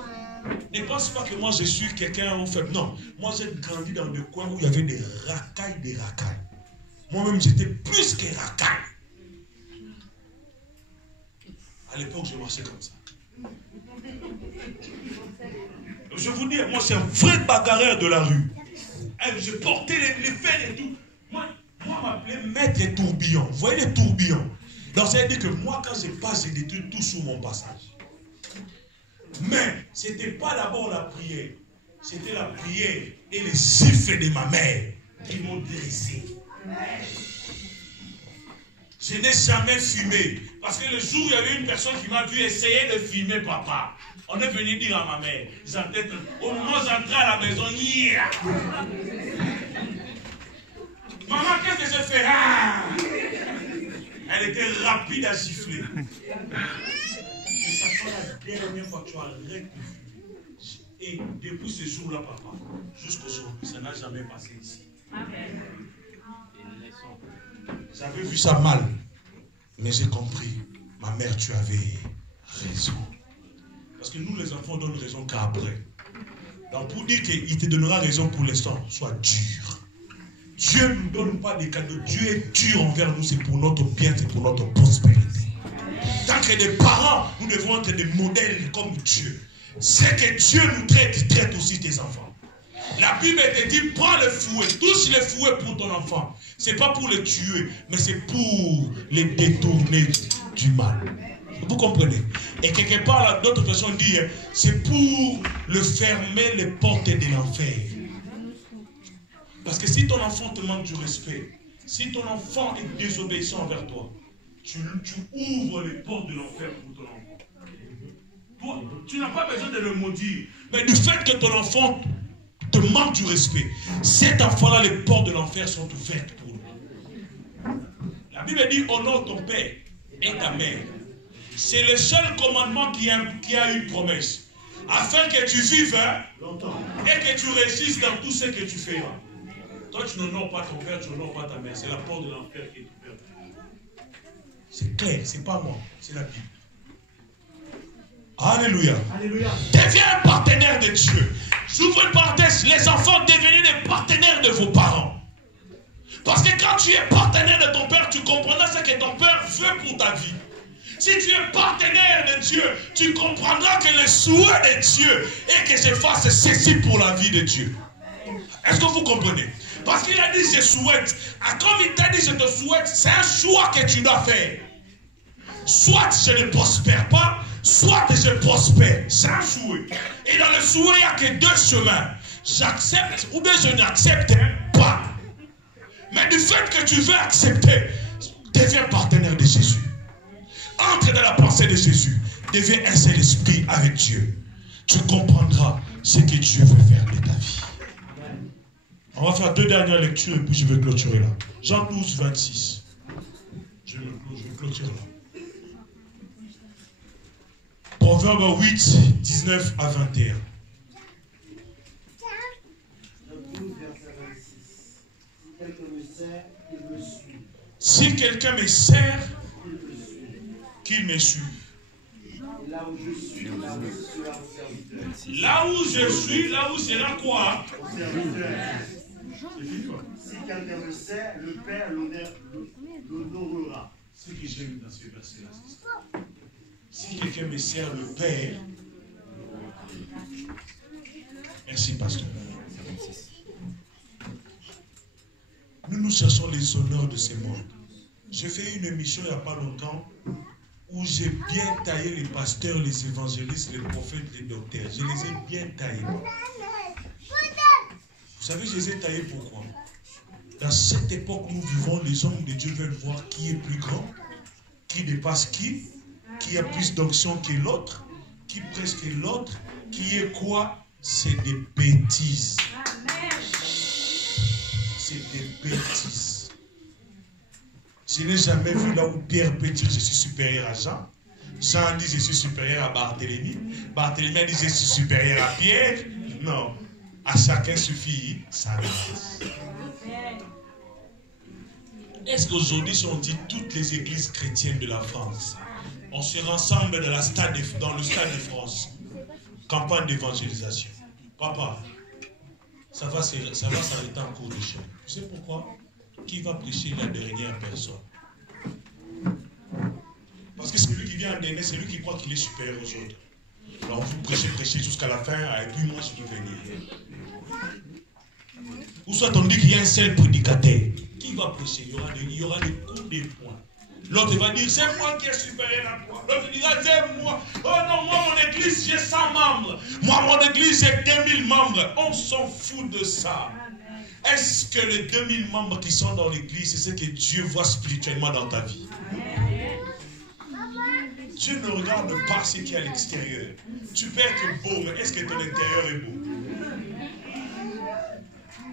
ne pense pas que moi je suis quelqu'un au faible. Non, moi j'ai grandi dans des coins où il y avait des racailles. Moi-même j'étais plus que racaille. À l'époque je marchais comme ça. Je vous dis, moi c'est un vrai bagarreur de la rue. Je portais les fers et tout. Moi on m'appelait maître des tourbillons. Vous voyez les tourbillons? Donc ça veut dire que moi quand je passe, je détruis tout sur mon passage. Mais ce n'était pas d'abord la prière. C'était la prière et les siffles de ma mère qui m'ont dressé. Je n'ai jamais fumé. Parce que le jour où il y avait une personne qui m'a vu essayer de fumer papa, on est venu dire à ma mère, au moment où j'entrais à la maison, yeah. Maman, qu'est-ce que je fais? Elle était rapide à siffler. Et ça sera la dernière fois que tu arrêtes de fumer. Et depuis ce jour-là, papa, jusqu'aujourd'hui, ça n'a jamais passé ici. J'avais vu ça mal, mais j'ai compris. Ma mère, tu avais raison. Parce que nous, les enfants, on donne raison qu'après. Donc, pour dire qu'il te donnera raison pour l'instant, sois dur. Dieu ne nous donne pas des cadeaux. Dieu est dur envers nous, c'est pour notre bien, c'est pour notre prospérité. Tant que des parents, nous devons être des modèles comme Dieu. C'est que Dieu nous traite, il traite aussi tes enfants. La Bible te dit, prends le fouet, touche le fouet pour ton enfant. Ce n'est pas pour le tuer, mais c'est pour les détourner du mal. Vous comprenez? Et quelque part, d'autres personnes disent, c'est pour le fermer les portes de l'enfer. Parce que si ton enfant te manque du respect, si ton enfant est désobéissant envers toi, tu ouvres les portes de l'enfer pour ton enfant. Tu n'as pas besoin de le maudire, mais du fait que ton enfant te manque du respect, cet enfant-là, les portes de l'enfer sont ouvertes pour lui. La Bible dit, honore ton père et ta mère. C'est le seul commandement qui a une promesse. Afin que tu vives longtemps et que tu réussisses dans tout ce que tu feras. Toi, tu n'honores pas ton père, tu n'honores pas ta mère. C'est la porte de l'enfer qui est ouverte. C'est clair, c'est pas moi, c'est la Bible. Alléluia. Alléluia. Deviens un partenaire de Dieu. J'ouvre une parenthèse. Les enfants, devenez des partenaires de vos parents. Parce que quand tu es partenaire de ton Père, tu comprendras ce que ton Père veut pour ta vie. Si tu es partenaire de Dieu, tu comprendras que le souhait de Dieu est que je fasse ceci pour la vie de Dieu. Est-ce que vous comprenez? Parce qu'il a dit je souhaite. Quand il t'a dit je te souhaite, c'est un choix que tu dois faire. Soit je ne prospère pas, soit je prospère. C'est un souhait. Et dans le souhait, il n'y a que deux chemins. J'accepte ou bien je n'accepte pas. Mais du fait que tu veux accepter, deviens partenaire de Jésus. Entre dans la pensée de Jésus. Deviens un seul esprit avec Dieu. Tu comprendras ce que Dieu veut faire de ta vie. On va faire deux dernières lectures et puis je vais clôturer là. Jean 12, 26. Je vais clôturer là. Proverbe 8, 19 à 21. Si quelqu'un me sert, qu'il me suive. Là où je suis, là où sera mon serviteur. Là où je suis, là où sera quoi? Si quelqu'un me sert, le Père l'honorera. Ce que j'aime dans ce verset-là, c'est ça. Si quelqu'un me sert, le Père. Merci, pasteur. Nous cherchons les honneurs de ce monde. J'ai fait une émission il n'y a pas longtemps où j'ai bien taillé les pasteurs, les évangélistes, les prophètes, les docteurs. Je les ai bien taillés. Vous savez, je les ai taillés pourquoi? Dans cette époque où nous vivons, les hommes de Dieu veulent voir qui est plus grand, qui dépasse qui a plus d'onction que l'autre, qui presse que l'autre, qui est quoi? C'est des bêtises. C'est des bêtises. Je n'ai jamais vu là où Pierre peut dire je suis supérieur à Jean. Jean dit je suis supérieur à Barthélemy. Barthélemy dit je suis supérieur à Pierre. Non. À chacun suffit sa grâce. Est-ce qu'aujourd'hui, si on dit toutes les églises chrétiennes de la France, on se rassemble dans le stade de France, campagne d'évangélisation. Papa, ça va s'arrêter en cours de chemin. Tu sais pourquoi? Qui va prêcher la dernière personne? Parce que celui qui vient en dernier, c'est lui qui croit qu'il est supérieur aux autres. Alors vous prêchez jusqu'à la fin, et puis moi je peux venir. Ou soit on dit qu'il y a un seul prédicateur. Qui va prêcher? Il y aura des coups de poing. L'autre va dire, c'est moi qui est supérieur à toi. L'autre dira, c'est moi. Oh non, moi mon église, j'ai 100 membres. Moi mon église, j'ai 2000 membres. On s'en fout de ça. Est-ce que les 2000 membres qui sont dans l'église, c'est ce que Dieu voit spirituellement dans ta vie? Dieu ne regarde pas ce qui est à l'extérieur. Tu peux être beau, mais est-ce que ton intérieur est beau?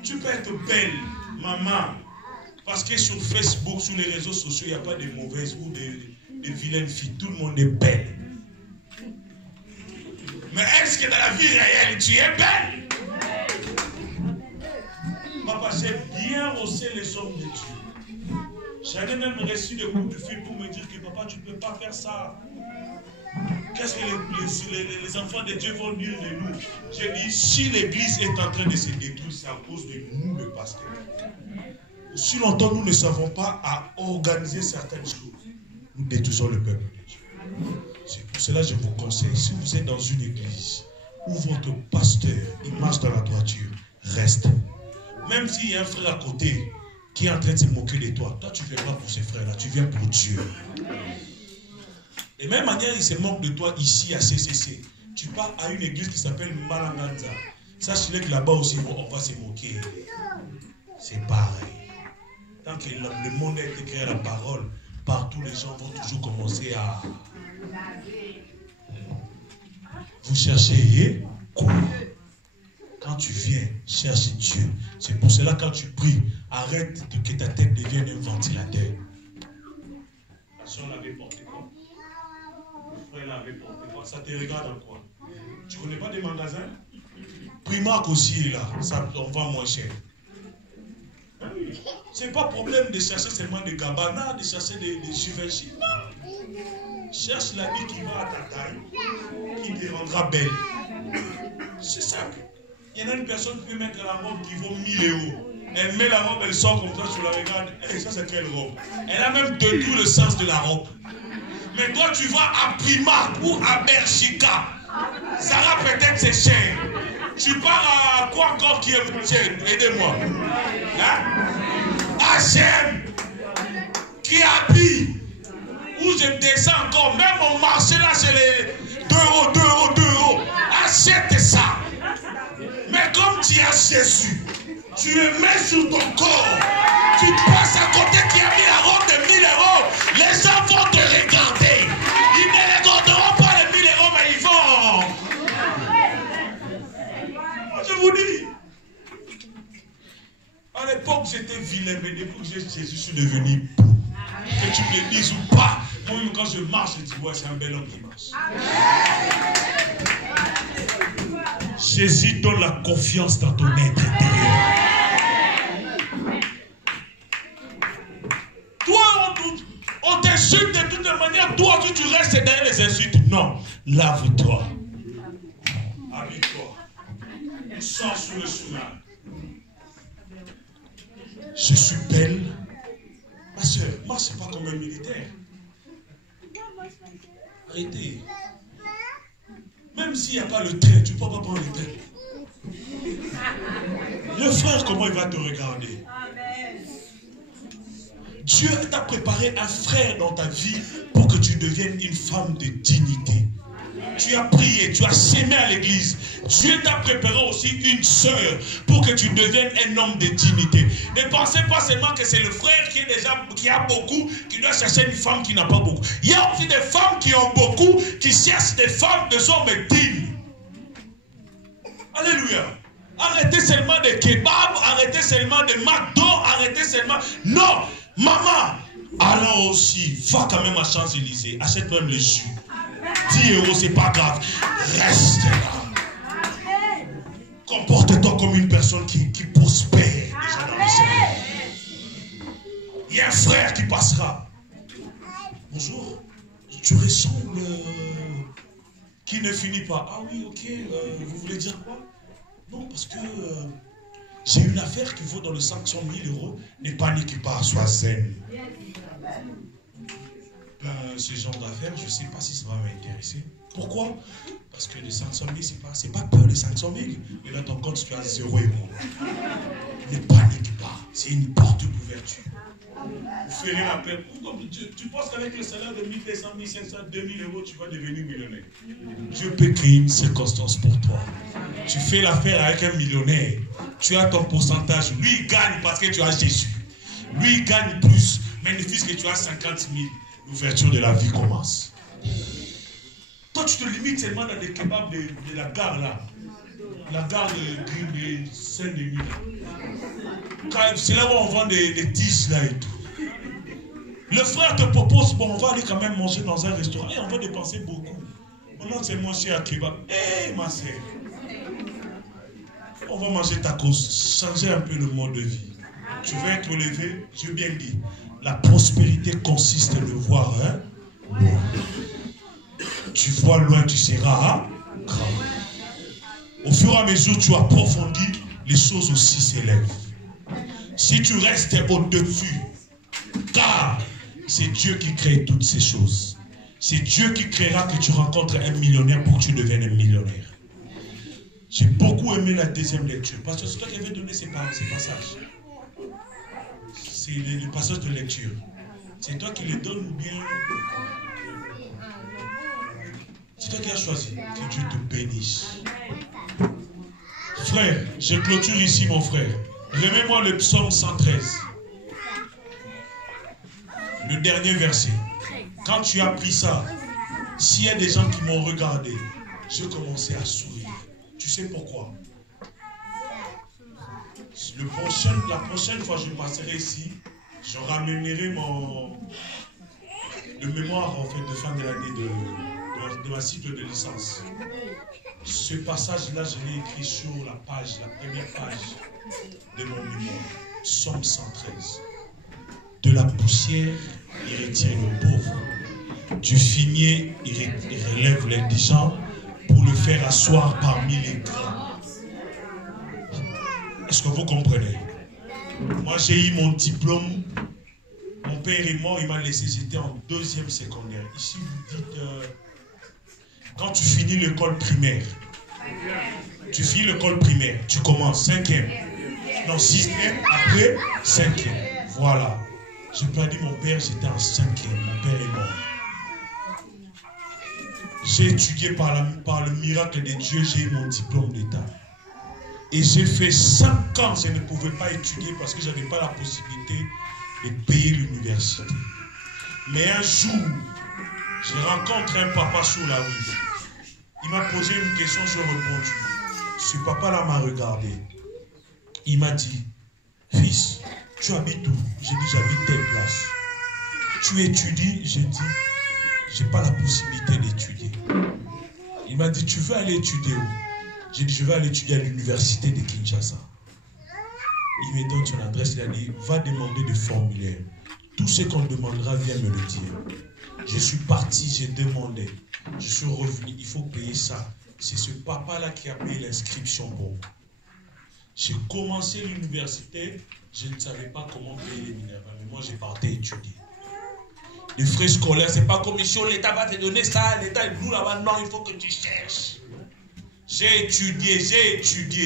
Tu peux être belle, maman. Parce que sur Facebook, sur les réseaux sociaux, il n'y a pas de mauvaises ou de vilaines filles. Tout le monde est belle. Mais est-ce que dans la vie réelle, tu es belle? Papa, j'ai bien rossé les hommes de Dieu. J'avais même reçu des coups de fil pour me dire que papa, tu ne peux pas faire ça. Qu'est-ce que les enfants de Dieu vont dire de nous? J'ai dit, si l'église est en train de se détruire, c'est à cause de nous, le pasteur. Si longtemps nous ne savons pas à organiser certaines choses, nous détruisons le peuple de Dieu. C'est pour cela que je vous conseille, si vous êtes dans une église où votre pasteur il marche dans la droiture, reste. Même s'il y a un frère à côté qui est en train de se moquer de toi, toi tu ne viens pas pour ces frères-là, tu viens pour Dieu. De même manière, il se moque de toi ici à CCC. Tu pars à une église qui s'appelle Malanganza. Sache-le que là-bas aussi, on va se moquer. C'est pareil. Tant que le monde a été créé à la parole, partout les gens vont toujours commencer à... Vous cherchez quoi? Quand tu viens, cherche Dieu. C'est pour cela quand tu pries, arrête que ta tête devienne un ventilateur. La soeur l'avait porté quoi? Le frère l'avait porté quoi? Ça te regarde en quoi? Tu ne connais pas des magasins? Primark aussi est là, ça, on vend moins cher. C'est pas problème de chercher seulement des Gabbana, de chercher des Givenchy. Non. Cherche l'habit qui va à ta taille, qui te rendra belle. C'est simple. Il y en a une personne qui peut mettre la robe qui vaut 1000 €. Elle met la robe, elle sort comme ça, tu la regardes. Hey, ça c'est quelle robe? Elle a même déduit le sens de la robe. Mais toi tu vas à Primark ou à Bershka. Sarah peut-être c'est cher. Tu pars à quoi encore qui est cher? Aidez-moi. Hein? H&M qui habille. Où je descends encore. Même au marché là c'est les 2 euros. Achète ça. Mais comme tu as Jésus, tu le mets sur ton corps. Tu passes à côté qui a mis la robe de 1000 euros. Les gens vont te regarder. Ils ne regarderont pas les 1000 euros, mais ils vont. Moi, je vous dis. À l'époque, j'étais vilain, mais depuis que j'ai Jésus, je suis devenu beau. Que tu me dises ou pas. Moi-même, quand je marche, je dis, ouais, c'est un bel homme qui marche. Jésus donne la confiance dans ton être intérieur. Toi, on t'insulte de toutes les manières. Toi, tu restes derrière les insultes. Non, lave-toi. Habille-toi. Sors sur le chemin. Je suis belle. Ma soeur, marche pas comme un militaire. Arrêtez. Même s'il n'y a pas le train, tu ne peux pas prendre le train. Le frère, comment il va te regarder? Dieu t'a préparé un frère dans ta vie pour que tu deviennes une femme de dignité. Tu as prié, tu as sémé à l'église. Dieu t'a préparé aussi une sœur pour que tu deviennes un homme de dignité. Ne pensez pas seulement que c'est le frère qui a beaucoup, qui doit chercher une femme qui n'a pas beaucoup. Il y a aussi des femmes qui ont beaucoup, qui cherchent des femmes, des hommes dignes. Alléluia. Arrêtez seulement des kebabs, arrêtez seulement des McDo, arrêtez seulement... Non, maman, allons aussi, va quand même à Champs-Élysées, achète même le jus. 10 euros, c'est pas grave. Reste là. Comporte-toi comme une personne qui prospère déjà dans le Seigneur. Il y a un frère qui passera. Bonjour. Tu ressembles... qui ne finit pas. Ah oui, ok. Vous voulez dire quoi? Non, parce que j'ai une affaire qui vaut dans le 500 000 euros. Ne panique pas, sois zen. Ce genre d'affaires, je ne sais pas si ça va m'intéresser. Pourquoi? Parce que les 500 000, c'est pas peur, les 500 000. Mais dans ton compte, tu as 0 euros. Ne panique pas. C'est une porte d'ouverture. Vous ferez la paix. Tu penses qu'avec le salaire de 1200, 1500, 2000 euros, tu vas devenir millionnaire. Dieu peut créer une circonstance pour toi. Tu fais l'affaire avec un millionnaire. Tu as ton pourcentage. Lui, il gagne parce que tu as Jésus. Lui, il gagne plus. Mais ne fût-ce que tu as 50 000. L'ouverture de la vie commence. Toi, tu te limites seulement dans des kebabs de la gare là. La gare de Saint-Denis. C'est là où on vend des tiges là et tout. Le frère te propose, bon, on va aller quand même manger dans un restaurant et on va dépenser beaucoup. Maintenant, c'est moins cher à kebab. Hé, ma soeur, on va manger tacos, changer un peu le mode de vie. Tu veux être relevé, Dieu bien dit. La prospérité consiste à le voir loin. Tu vois loin, tu seras grand. Au fur et à mesure tu approfondis, les choses aussi s'élèvent. Si tu restes au-dessus, car c'est Dieu qui crée toutes ces choses. C'est Dieu qui créera que tu rencontres un millionnaire pour que tu deviennes un millionnaire. J'ai beaucoup aimé la deuxième lecture. Parce que c'est toi qui avais donné ces passages. C'est les passages de lecture. C'est toi qui les donnes ou bien... C'est toi qui as choisi. Que Dieu te bénisse. Frère, je clôture ici mon frère. Remets-moi le psaume 113. Le dernier verset. Quand tu as pris ça, s'il y a des gens qui m'ont regardé, j'ai commencé à sourire. Tu sais pourquoi? La prochaine fois que je passerai ici, je ramènerai le mémoire en fait, de fin de l'année de ma cycle de licence. Ce passage-là, je l'ai écrit sur la première page de mon mémoire. Psaume 113. De la poussière, il retire le pauvre. Du fumier, il relève l'indigent pour le faire asseoir parmi les grands. Est-ce que vous comprenez? Moi, j'ai eu mon diplôme. Mon père est mort, il m'a laissé, j'étais en 2e secondaire. Ici, vous dites, quand tu finis l'école primaire, tu commences 5e, non 6e, après 5e. Voilà. Je n'ai pas dit mon père, j'étais en 5e, mon père est mort. J'ai étudié par le miracle de Dieu, j'ai eu mon diplôme d'État. Et j'ai fait 5 ans, je ne pouvais pas étudier parce que je n'avais pas la possibilité de payer l'université. Mais un jour, je rencontre un papa sur la rue. Il m'a posé une question, j'ai répondu. Ce papa-là m'a regardé. Il m'a dit, fils, tu habites où? J'ai dit, j'habite telle place. Tu étudies? J'ai dit, j'ai pas la possibilité d'étudier. Il m'a dit, tu veux aller étudier où? J'ai dit, je vais aller étudier à l'université de Kinshasa. Il me donne son adresse, il a dit, va demander des formulaires. Tout ce qu'on demandera, viens me le dire. Je suis parti, j'ai demandé. Je suis revenu, il faut payer ça. C'est ce papa-là qui a payé l'inscription pour moi. J'ai commencé l'université, je ne savais pas comment payer les minéraux, mais moi j'ai parti étudier. Les frais scolaires, c'est pas comme ici, l'État va te donner ça, l'État est nous là-bas, non, il faut que tu cherches. J'ai étudié,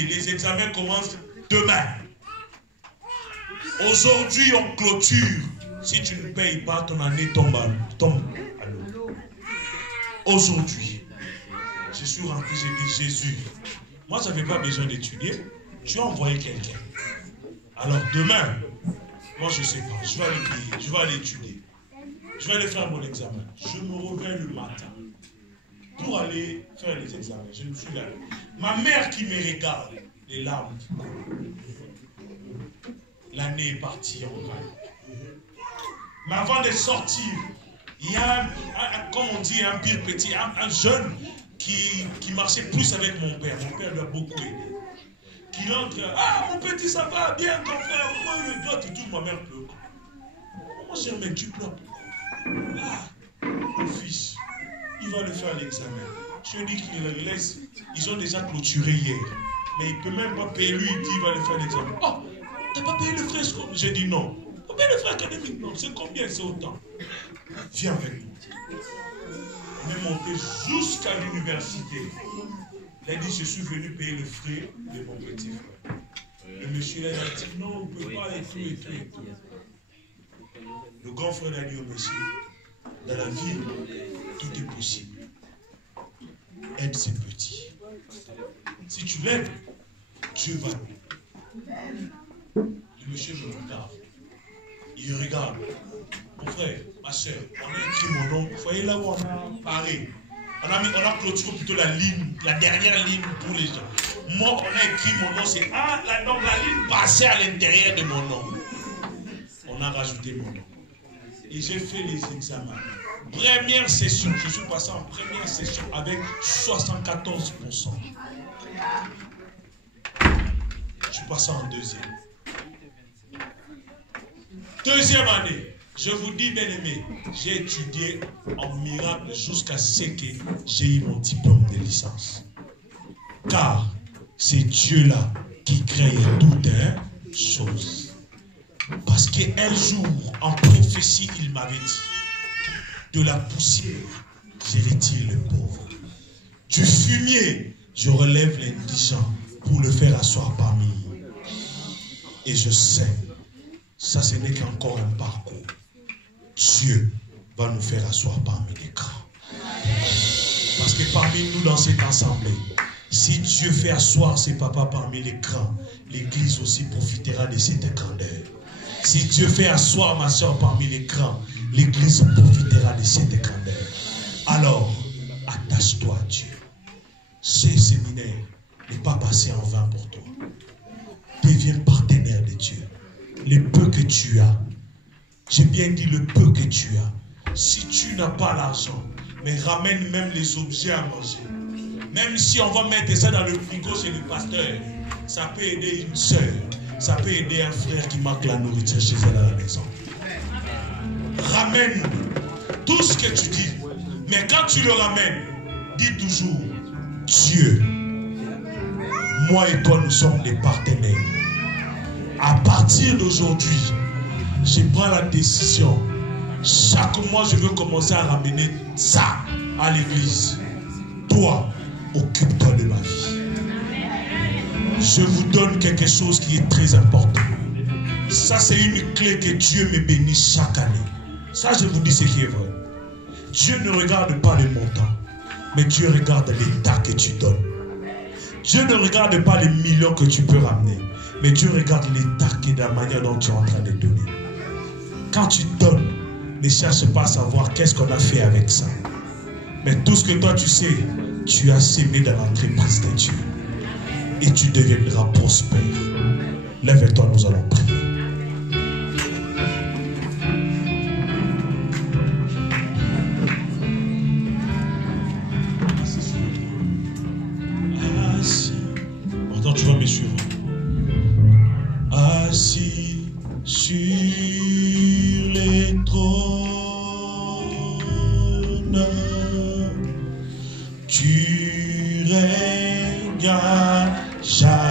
les examens commencent demain. Aujourd'hui, on clôture. Si tu ne payes pas, ton année tombe à l'eau. Aujourd'hui, je suis rentré, j'ai dit, Jésus, moi, je n'avais pas besoin d'étudier. Tu as envoyé quelqu'un. Alors, demain, moi, je ne sais pas, je vais aller payer, je vais aller étudier. Je vais aller faire mon examen. Je me réveille le matin pour aller faire les examens. Je me suis là. Ma mère qui me regarde, les larmes qui coulent. L'année est partie en vague. Mais avant de sortir, il y a, comme on dit, un pire petit, un jeune qui marchait plus avec mon père. Mon père lui a beaucoup aidé. Qui entre, ah mon petit, ça va bien ton frère. Comment il doit te tout, ma mère pleure. Comment j'ai mais tu pleures? Ah, mon fils, il va le faire l'examen. Je dis qu'il le laisse. Ils ont déjà clôturé hier. Mais il ne peut même pas payer. Lui, il dit qu'il va le faire l'examen. Oh, tu n'as pas payé le frais scolaire? J'ai dit non. Tu as payé le frais académique? Non. C'est combien? C'est autant. Viens avec nous. On est monté jusqu'à l'université. Il a dit, je suis venu payer le frais de mon petit frère. Le monsieur là, il a dit, non, on ne peut pas, et tout. Le grand frère a dit au monsieur, dans la vie, tout est possible. Aide ces petits. Si tu l'aides, Dieu va l'aider. Le monsieur me regarde. Il regarde. Mon frère, ma soeur, on a écrit mon nom. Vous voyez là où on a paré. On a clôturé plutôt la ligne, la dernière ligne pour les gens. Moi, on a écrit mon nom, c'est donc la ligne passée à l'intérieur de mon nom. On a rajouté mon nom. Et j'ai fait les examens. Première session, je suis passé en première session avec 74%. Je suis passé en deuxième. Deuxième année, je vous dis bien aimé, j'ai étudié en miracle jusqu'à ce que j'ai eu mon diplôme de licence. Car c'est Dieu là qui crée toutes choses. Parce qu'un jour, en prophétie, il m'avait dit, de la poussière, je retire le pauvre. Du fumier, je relève l'indigent pour le faire asseoir parmi eux. Et je sais, ça ce n'est qu'encore un parcours. Dieu va nous faire asseoir parmi les grands. Parce que parmi nous dans cette assemblée, si Dieu fait asseoir ses papas parmi les grands, l'Église aussi profitera de cette grandeur. Si Dieu fait asseoir ma soeur parmi les grands, l'Église profitera de cette grandeur. Alors, attache-toi à Dieu. Ce séminaire n'est pas passé en vain pour toi. Deviens partenaire de Dieu. Le peu que tu as, j'ai bien dit le peu que tu as. Si tu n'as pas l'argent, mais ramène même les objets à manger. Même si on va mettre ça dans le frigo chez le pasteur, ça peut aider une soeur. Ça peut aider un frère qui manque la nourriture chez elle à la maison. Ramène tout ce que tu dis. Mais quand tu le ramènes, dis toujours, Dieu, moi et toi nous sommes des partenaires. À partir d'aujourd'hui, je prends la décision. Chaque mois, je veux commencer à ramener ça à l'église. Toi, occupe-toi de ma vie. Je vous donne quelque chose qui est très important. Ça, c'est une clé que Dieu me bénit chaque année. Ça, je vous dis ce qui est vrai. Dieu ne regarde pas les montants, mais Dieu regarde l'état que tu donnes. Dieu ne regarde pas les millions que tu peux ramener, mais Dieu regarde l'état et la manière dont tu es en train de donner. Quand tu donnes, ne cherche pas à savoir qu'est-ce qu'on a fait avec ça. Mais tout ce que toi tu sais, tu as sémé dans l'entreprise de Dieu. Et tu deviendras prospère. Lève-toi, nous allons prier. Assis. Maintenant, tu vas me suivre. Assis sur les trônes, tu règnes à jamais.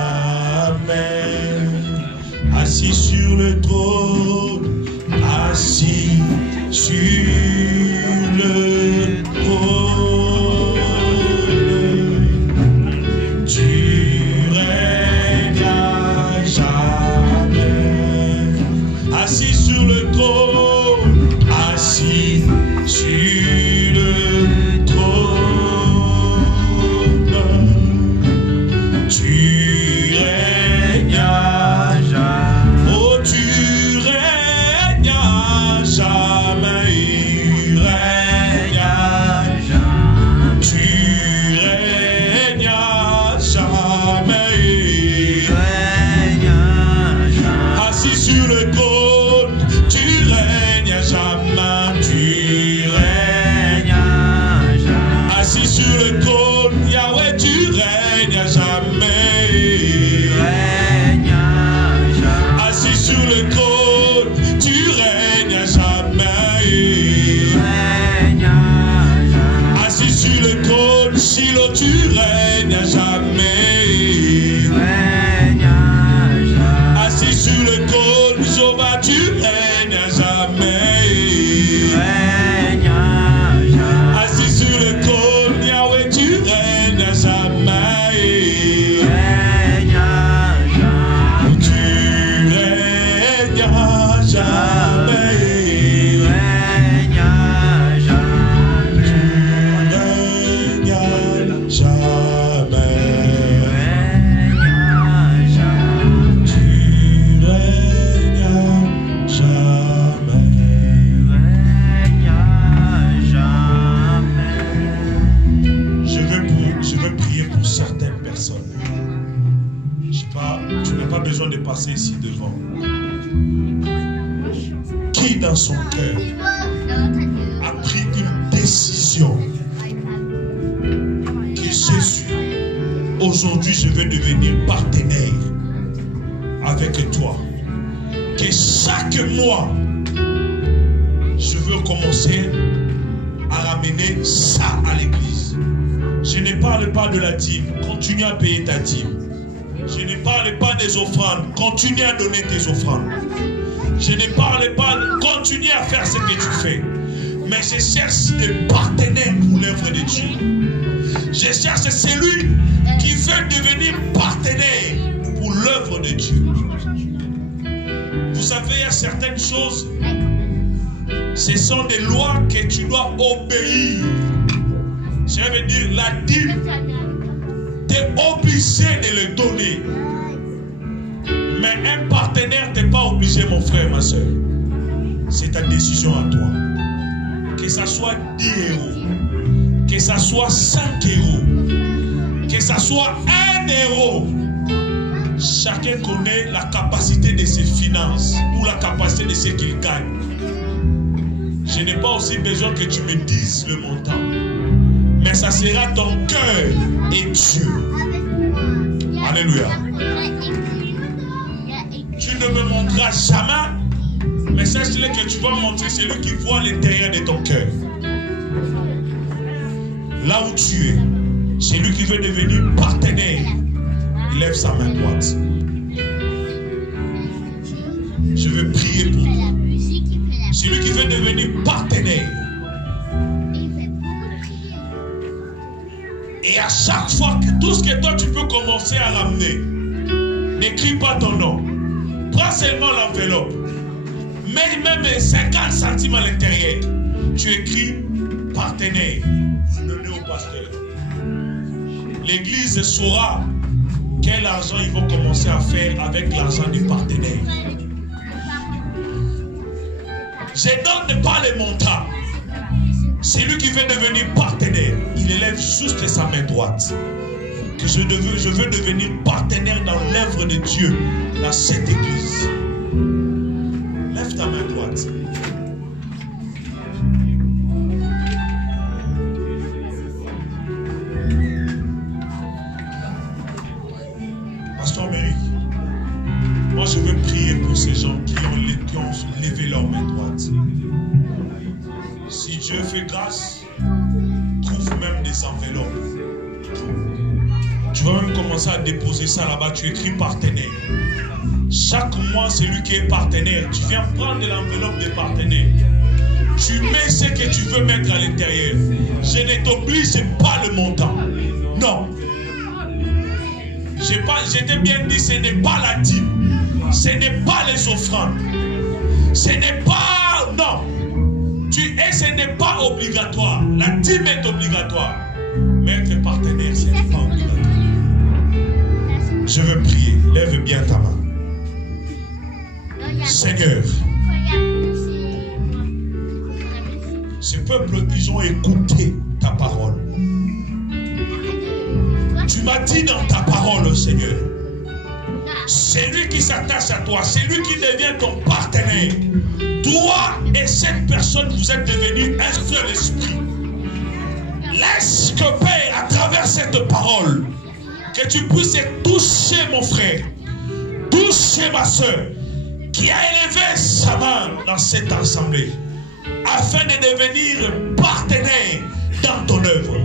Assis sur le trône, assis sur le trône, tu règnes à jamais. Assis sur le trône, assis sur le trône, tu règnes à jamais. Oh, tu règnes à jamais. Tu règnes à jamais. Tu règnes à jamais. Tu règnes à jamais. Assis sur le trône, tu règnes à jamais. Tu règnes à jamais. Assis sur le trône, Yahweh, tu règnes à jamais. Tu règnes à jamais. Assis sur le trône, tu règnes à jamais. Tu règnes à jamais. Assis sur le trône, Shiloh, tu règnes à jamais. Tu règnes à jamais. Assis sur le trône, Jéhovah, tu règnes à jamais. Tu règnes à jamais. Assis sur le trône, Yahweh, tu règnes à jamais. Tu règnes à jamais. Tu règnes à jamais. Tu règnes à jamais. Tu règnes à jamais. Tu règnes à jamais. Je vais prier pour certaines personnes. Je sais pas, tu n'as pas besoin de passer ici devant. Qui dans son cœur a pris une décision que Jésus, aujourd'hui je vais devenir partenaire avec toi. Que chaque mois, je veux commencer à ramener ça à l'église. Je ne parle pas de la dîme, continue à payer ta dîme. Je ne parle pas des offrandes, continue à donner tes offrandes. Je ne parle pas, continue à faire ce que tu fais. Mais je cherche des partenaires pour l'œuvre de Dieu. Je cherche celui qui veut devenir partenaire pour l'œuvre de Dieu. Vous savez, il y a certaines choses, ce sont des lois que tu dois obéir. Je veux dire, la dîme, tu es obligé de le donner. Mais un partenaire, tu n'es pas obligé, mon frère, ma soeur. C'est ta décision à toi. Que ça soit 10 euros, que ça soit 5 euros, que ça soit 1 euro. Chacun connaît la capacité de ses finances ou la capacité de ce qu'il gagne. Je n'ai pas aussi besoin que tu me dises le montant. Mais ça sera ton cœur et Dieu. Alléluia. Tu ne me montreras jamais, mais sache-le que tu vas montrer celui qui voit l'intérieur de ton cœur. Là où tu es, celui qui veut devenir partenaire, il lève sa main droite. Je veux prier pour toi. Celui qui veut devenir partenaire. Et à chaque fois que tout ce que toi tu peux commencer à ramener, n'écris pas ton nom. Prends seulement l'enveloppe. Mets même 50 centimes à l'intérieur. Tu écris partenaire. Donnez au pasteur. L'église saura quel argent ils vont commencer à faire avec l'argent des partenaires. Je ne donne pas les montants. Celui qui veut devenir partenaire, il élève juste sa main droite. Que je veux devenir partenaire dans l'œuvre de Dieu dans cette église. Lève ta main droite. Pasteur Méric, moi je veux prier pour ces gens qui ont levé leur main droite. Si Dieu fait grâce, trouve même des enveloppes. Tu vas même commencer à déposer ça là-bas. Tu écris partenaire. Chaque mois, celui qui est partenaire, tu viens prendre de l'enveloppe des partenaires. Tu mets ce que tu veux mettre à l'intérieur. Je ne t'oblige pas le montant. Non. Je t'ai bien dit, ce n'est pas la dîme. Ce n'est pas les offrandes. Ce n'est pas... Non. Ce n'est pas obligatoire. La dîme est obligatoire. Mais être partenaire, ce n'est pas obligatoire. Je veux prier. Lève bien ta main. Seigneur, ce peuple, ils ont écouté ta parole. Tu m'as dit dans ta parole, Seigneur, celui qui s'attache à toi, celui qui devient ton partenaire, toi et cette personne, vous êtes devenus un seul esprit. Laisse que, Père, à travers cette parole, que tu puisses toucher mon frère, toucher ma soeur, qui a élevé sa main dans cette assemblée, afin de devenir partenaire dans ton œuvre.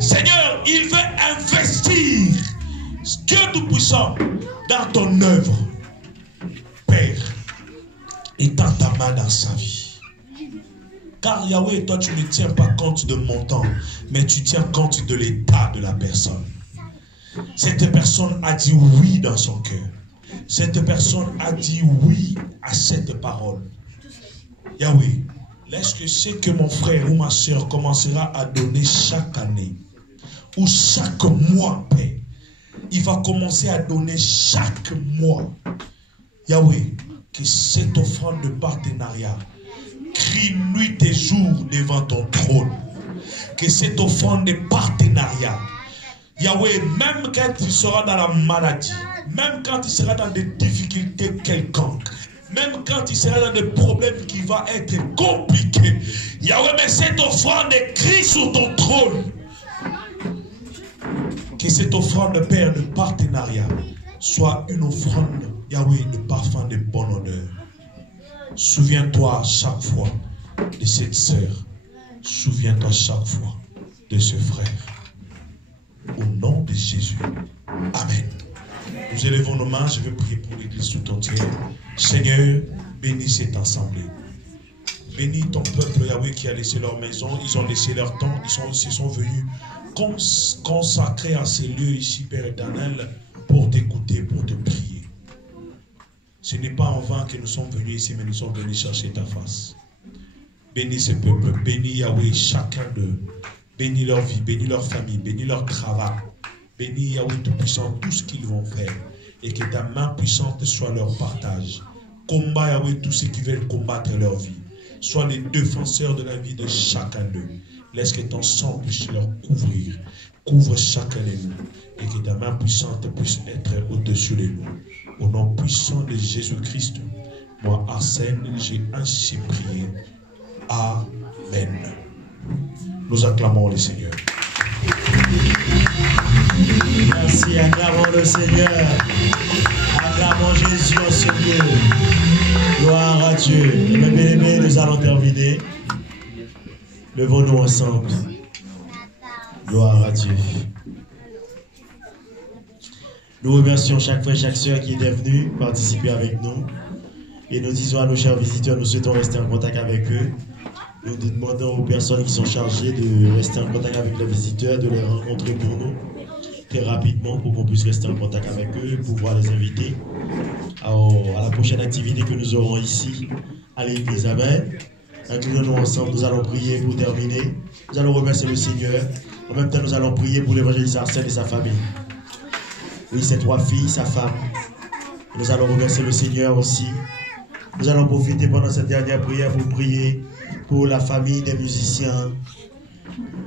Seigneur, il veut investir, Dieu Tout-Puissant, dans ton œuvre. Père, étends ta main dans sa vie. Car Yahweh, toi, tu ne tiens pas compte de mon temps, mais tu tiens compte de l'état de la personne. Cette personne a dit oui dans son cœur. Cette personne a dit oui à cette parole. Yahweh, laisse que ce que mon frère ou ma soeur commencera à donner chaque année, ou chaque mois, Père, il va commencer à donner chaque mois. Yahweh, que cette offrande de partenariat crie nuit et jour devant ton trône. Que cette offrande de partenariat, Yahweh, même quand il sera dans la maladie, même quand il sera dans des difficultés quelconques, même quand il sera dans des problèmes qui vont être compliqués, Yahweh, mais cette offrande crie sur ton trône. Que cette offrande, Père, de partenariat soit une offrande, Yahweh, de parfum de bonne odeur. Souviens-toi chaque fois de cette sœur. Souviens-toi chaque fois de ce frère. Au nom de Jésus. Amen. Nous élevons nos mains. Je vais prier pour l'église tout entière. Seigneur, bénis cette assemblée. Bénis ton peuple, Yahweh, qui a laissé leur maison. Ils ont laissé leur temps. Ils se sont venus consacrer à ces lieux ici, Père éternel, pour t'écouter, pour te prier. Ce n'est pas en vain que nous sommes venus ici, mais nous sommes venus chercher ta face. Bénis ce peuple. Bénis, Yahweh, chacun d'eux. Bénis leur vie, bénis leur famille, bénis leur travail. Bénis, Yahweh Tout-Puissant, tout ce qu'ils vont faire. Et que ta main puissante soit leur partage. Combat, Yahweh, tous ceux qui veulent combattre leur vie. Sois les défenseurs de la vie de chacun d'eux. Laisse que ton sang puisse leur couvrir. Couvre chacun de nous. Et que ta main puissante puisse être au-dessus de nous. Au nom puissant de Jésus-Christ, moi, Arsène, j'ai ainsi prié. Amen. Nous acclamons le Seigneur. Merci, acclamons le Seigneur. Acclamons Jésus en ce lieu. Gloire à Dieu. Mes bien-aimés, nous allons terminer. Levons-nous ensemble. Gloire à Dieu. Nous remercions chaque frère, chaque soeur qui était venu participer avec nous. Et nous disons à nos chers visiteurs, nous souhaitons rester en contact avec eux. Nous demandons aux personnes qui sont chargées de rester en contact avec les visiteurs, de les rencontrer pour nous très rapidement pour qu'on puisse rester en contact avec eux, pouvoir les inviter à la prochaine activité que nous aurons ici à l'église. Amen. Inclinons-nous ensemble, nous allons prier pour terminer. Nous allons remercier le Seigneur. En même temps, nous allons prier pour l'évangéliste Arsène et sa famille. Oui, ses 3 filles, sa femme. Nous allons remercier le Seigneur aussi. Nous allons profiter pendant cette dernière prière pour prier pour la famille des musiciens,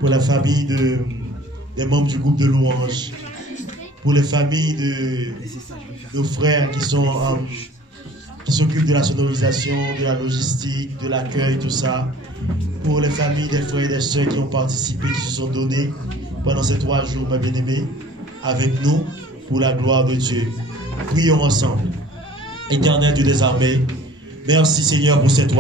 pour la famille des membres du groupe de louanges, pour les familles de nos frères qui s'occupent de la sonorisation, de la logistique, de l'accueil, tout ça, pour les familles des frères et des sœurs qui ont participé, qui se sont donnés pendant ces 3 jours, mes bien-aimés, avec nous, pour la gloire de Dieu. Prions ensemble. Éternel Dieu des armées, merci Seigneur pour ces 3